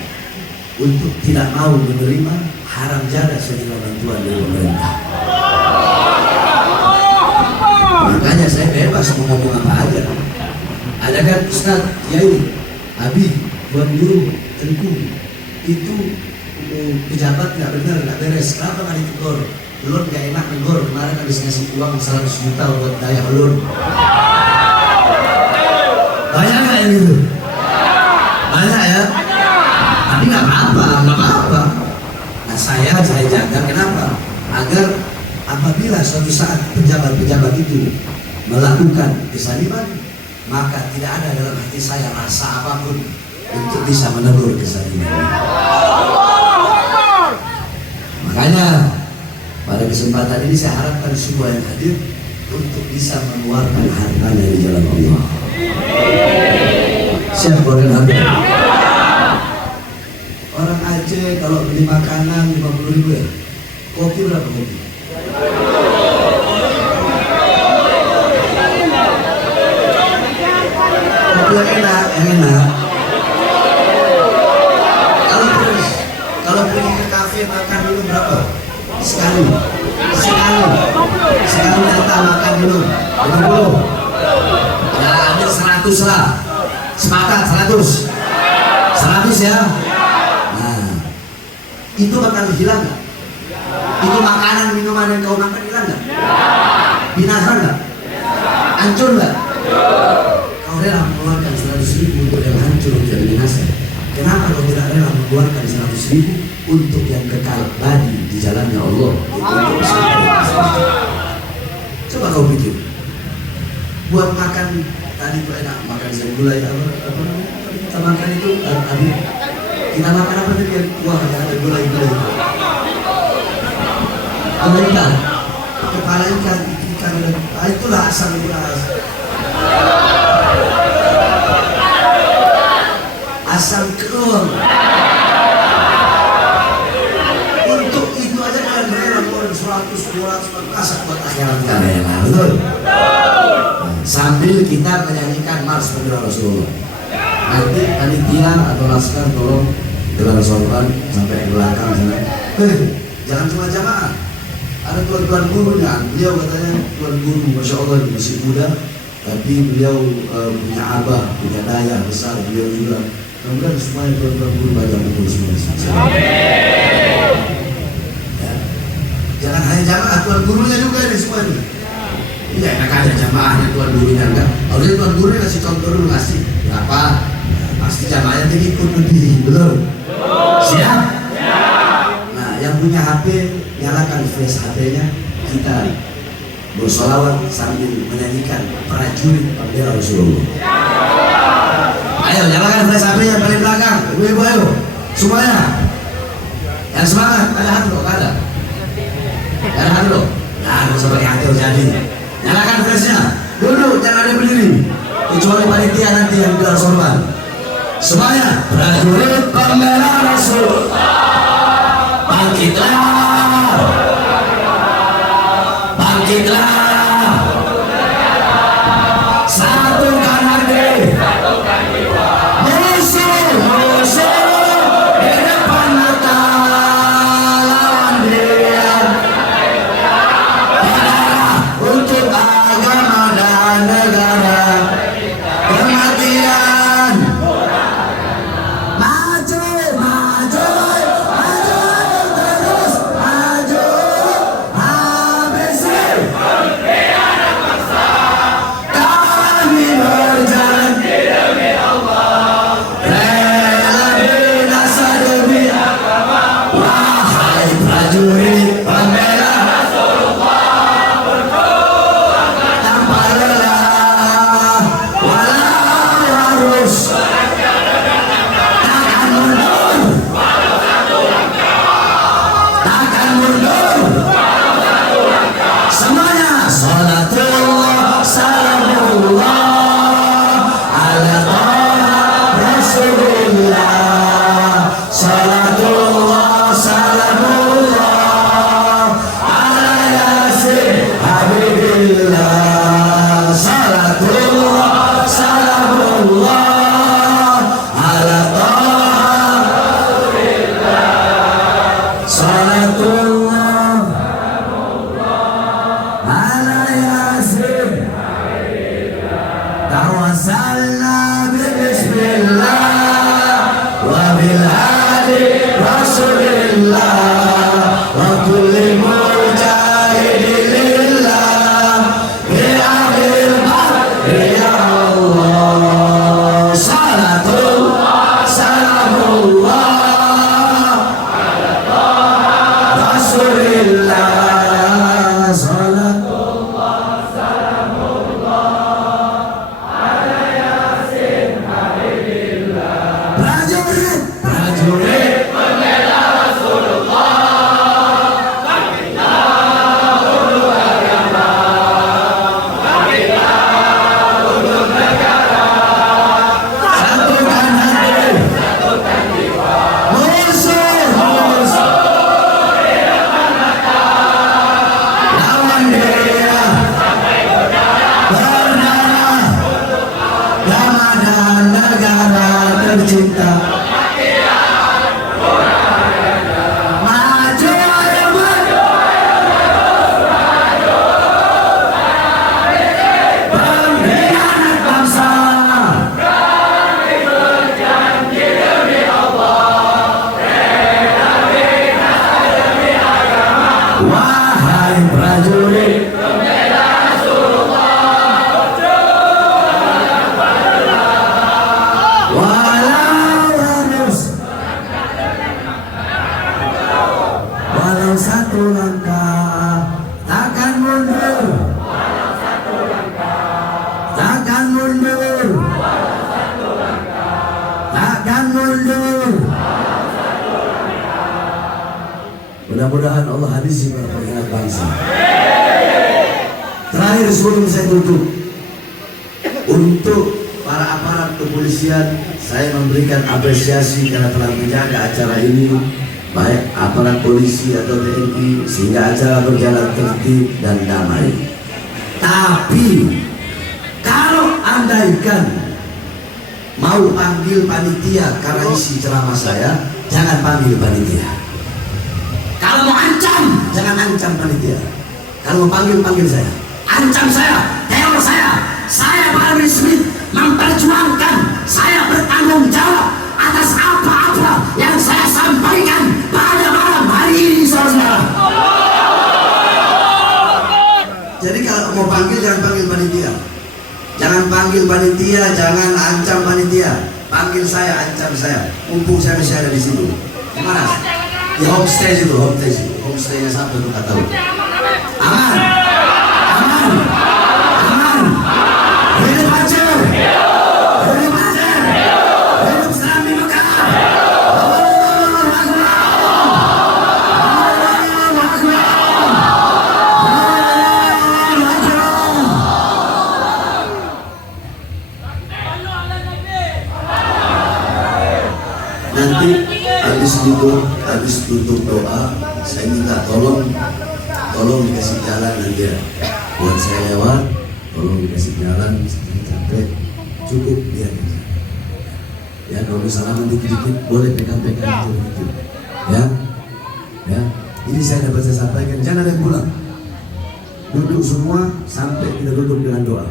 untuk tidak mau menerima haram jada sebagai bantuan dari pemerintah. Makanya saya bebas mau ngomong apa aja. Ada kan Ustaz, Yai, Abi, Tuan Guru, Tengku, itu pejabat nggak benar, nggak beres. Kenapa nggak ditegur? Lun nggak enak negor. Kemarin habis ngasih uang 100 juta buat daya lun. Banyak nggak yang gitu? Banyak ya? Tapi nggak apa-apa. Nah saya jaga kenapa? Agar apabila suatu saat pejabat-pejabat itu melakukan kezaliman, maka tidak ada dalam hati saya rasa apapun untuk bisa menegur kezaliman. Makanya pada kesempatan ini saya harapkan semua yang hadir untuk bisa mengeluarkan hartanya di jalan Allah. Siap keluarkan harta. Orang Aceh kalau beli makanan 50.000 ya. Kopi berapa kopi? Kopi yang enak. Kalau pergi ke kafe makan dulu berapa? Sekali kita makan dulu. Ya ambil 100 lah. Sepakat 100 ya. Nah, itu bakal hilang nggak? Itu makanan minuman yang kau makan hilang nggak? Binasa nggak? Hancur nggak? Kau rela mengeluarkan 100.000 untuk yang hancur menjadi binasa. Kenapa kau tidak rela mengeluarkan 100.000 untuk yang kekal abadi di jalannya Allah? Coba kau pikir, buat makan tadi itu enak, makan saya gulai apa kita makan itu Abi, kita makan apa tadi yang kuah ada gulai ikan, kepala ikan, itulah asam, asam keluar. Untuk itu aja kalian rela keluarin 100-200 masak buat akhirat kalian, betul? Sambil kita menyanyikan Mars Bendera Rasulullah. Nanti panitia atau laskar tolong gelar sorban sampai ke belakang sana. Jangan cuma jamaah. Ada tuan-tuan gurunya, beliau katanya tuan guru, masya Allah masih muda, tapi beliau punya abah, punya daya besar, beliau juga. Kemudian semuanya tuan-tuan guru baca buku semua. Ya. Jangan hanya jamaah, tuan gurunya juga ini semuanya. Iya, enak ada jamaahnya tuan gurunya enggak. Harusnya tuan gurunya kasih contoh dulu, ngasih berapa? Pasti jamaahnya tinggi ikut lebih, betul? Siap? Nah, yang punya HP nyalakan flash HP-nya, kita bersolawat sambil menyanyikan prajurit bendera Rasulullah. Ayo nyalakan flash HP-nya paling belakang, ibu-ibu ayo, semuanya. Yang semangat, ada hati loh, ada. Ada hati loh. Nah, nggak usah pakai hati jadi. Nyalakan flashnya, duduk, jangan ada berdiri. Kecuali panitia nanti yang gelar sorban. Semuanya prajurit pembela Rasul, bangkitlah, bangkitlah, satukan hati, musuh di depan mata, lawan dia, darah untuk agama dan negara, kematian. Maju, maju, maju terus, maju, habisi. Kami berjanji demi Allah, rela binasa demi agama. Wahai prajurit pembela Rasulullah, berjuang tanpa lelah, walau harus takkan mundur, takkan mundur. Semuanya salatullah salamullah ala taha rasulillah, salatullah salamullah ala yasin habibillah, salatullah salamullah ala taha salatullah ala yasin. Tawassalna bismillah wa bil hadi rasulillah wa kulli mujahidin lillah bi akhir bahri ya Allah. Salatullah salamullah rasulillah, salatullah prajurit, prajurit pembela Rasulullah, bangkitlah untuk agama, bangkitlah untuk negara, satukan hati, satukan jiwa, musuh di depan mata, lawan dia, sampai berdarah, agama dan negara tercinta. Maju ayo maju, pengkhianat bangsa. Kami berjanji demi Allah, rela binasa demi agama. Wahai prajurit pembela Rasulullah, walau harus, walau satu langkah, takkan mundur, takkan mundur, takkan mundur. Mudah-mudahan Allah hadisi para pengkhianat bangsa. Terakhir sebelum saya tutup, untuk para aparat kepolisian saya memberikan apresiasi karena telah menjaga acara ini, baik aparat polisi atau TNI, sehingga acara berjalan tertib dan damai. Tapi kalau andaikan mau panggil panitia karena isi ceramah saya, jangan panggil panitia. Kalau mau ancam, jangan ancam panitia. Kalau mau panggil saya, ancam saya, teror saya Pak Amir Smith memperjuangkan, saya bertanggung jawab atas apa-apa yang saya sampaikan pada malam hari ini, saudara. Jadi kalau mau panggil, jangan panggil panitia, jangan panggil panitia, jangan ancam panitia. Panggil saya, ancam saya, mumpung saya masih ada di situ. Gimana? Di homestay itu, homestaynya siapa tuh nggak tahu. Aman, aman, aman. Hidup Aceh, hidup Aceh, hidup Serambi Mekah. Allahu Akbar, Allahu Akbar, Allahu Akbar. tutup doa, saya minta tolong dikasih jalan nanti ya. Buat saya lewat, tolong dikasih jalan, saya capek, cukup biar aja. Ya kalau salaman dikit-dikit boleh pegang-pegang dikit. Ya, ya. Ini saya dapat saya sampaikan, jangan ada yang pulang. Duduk semua sampai kita tutup dengan doa.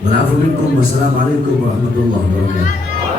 Wassalamualaikum warahmatullahi wabarakatuh.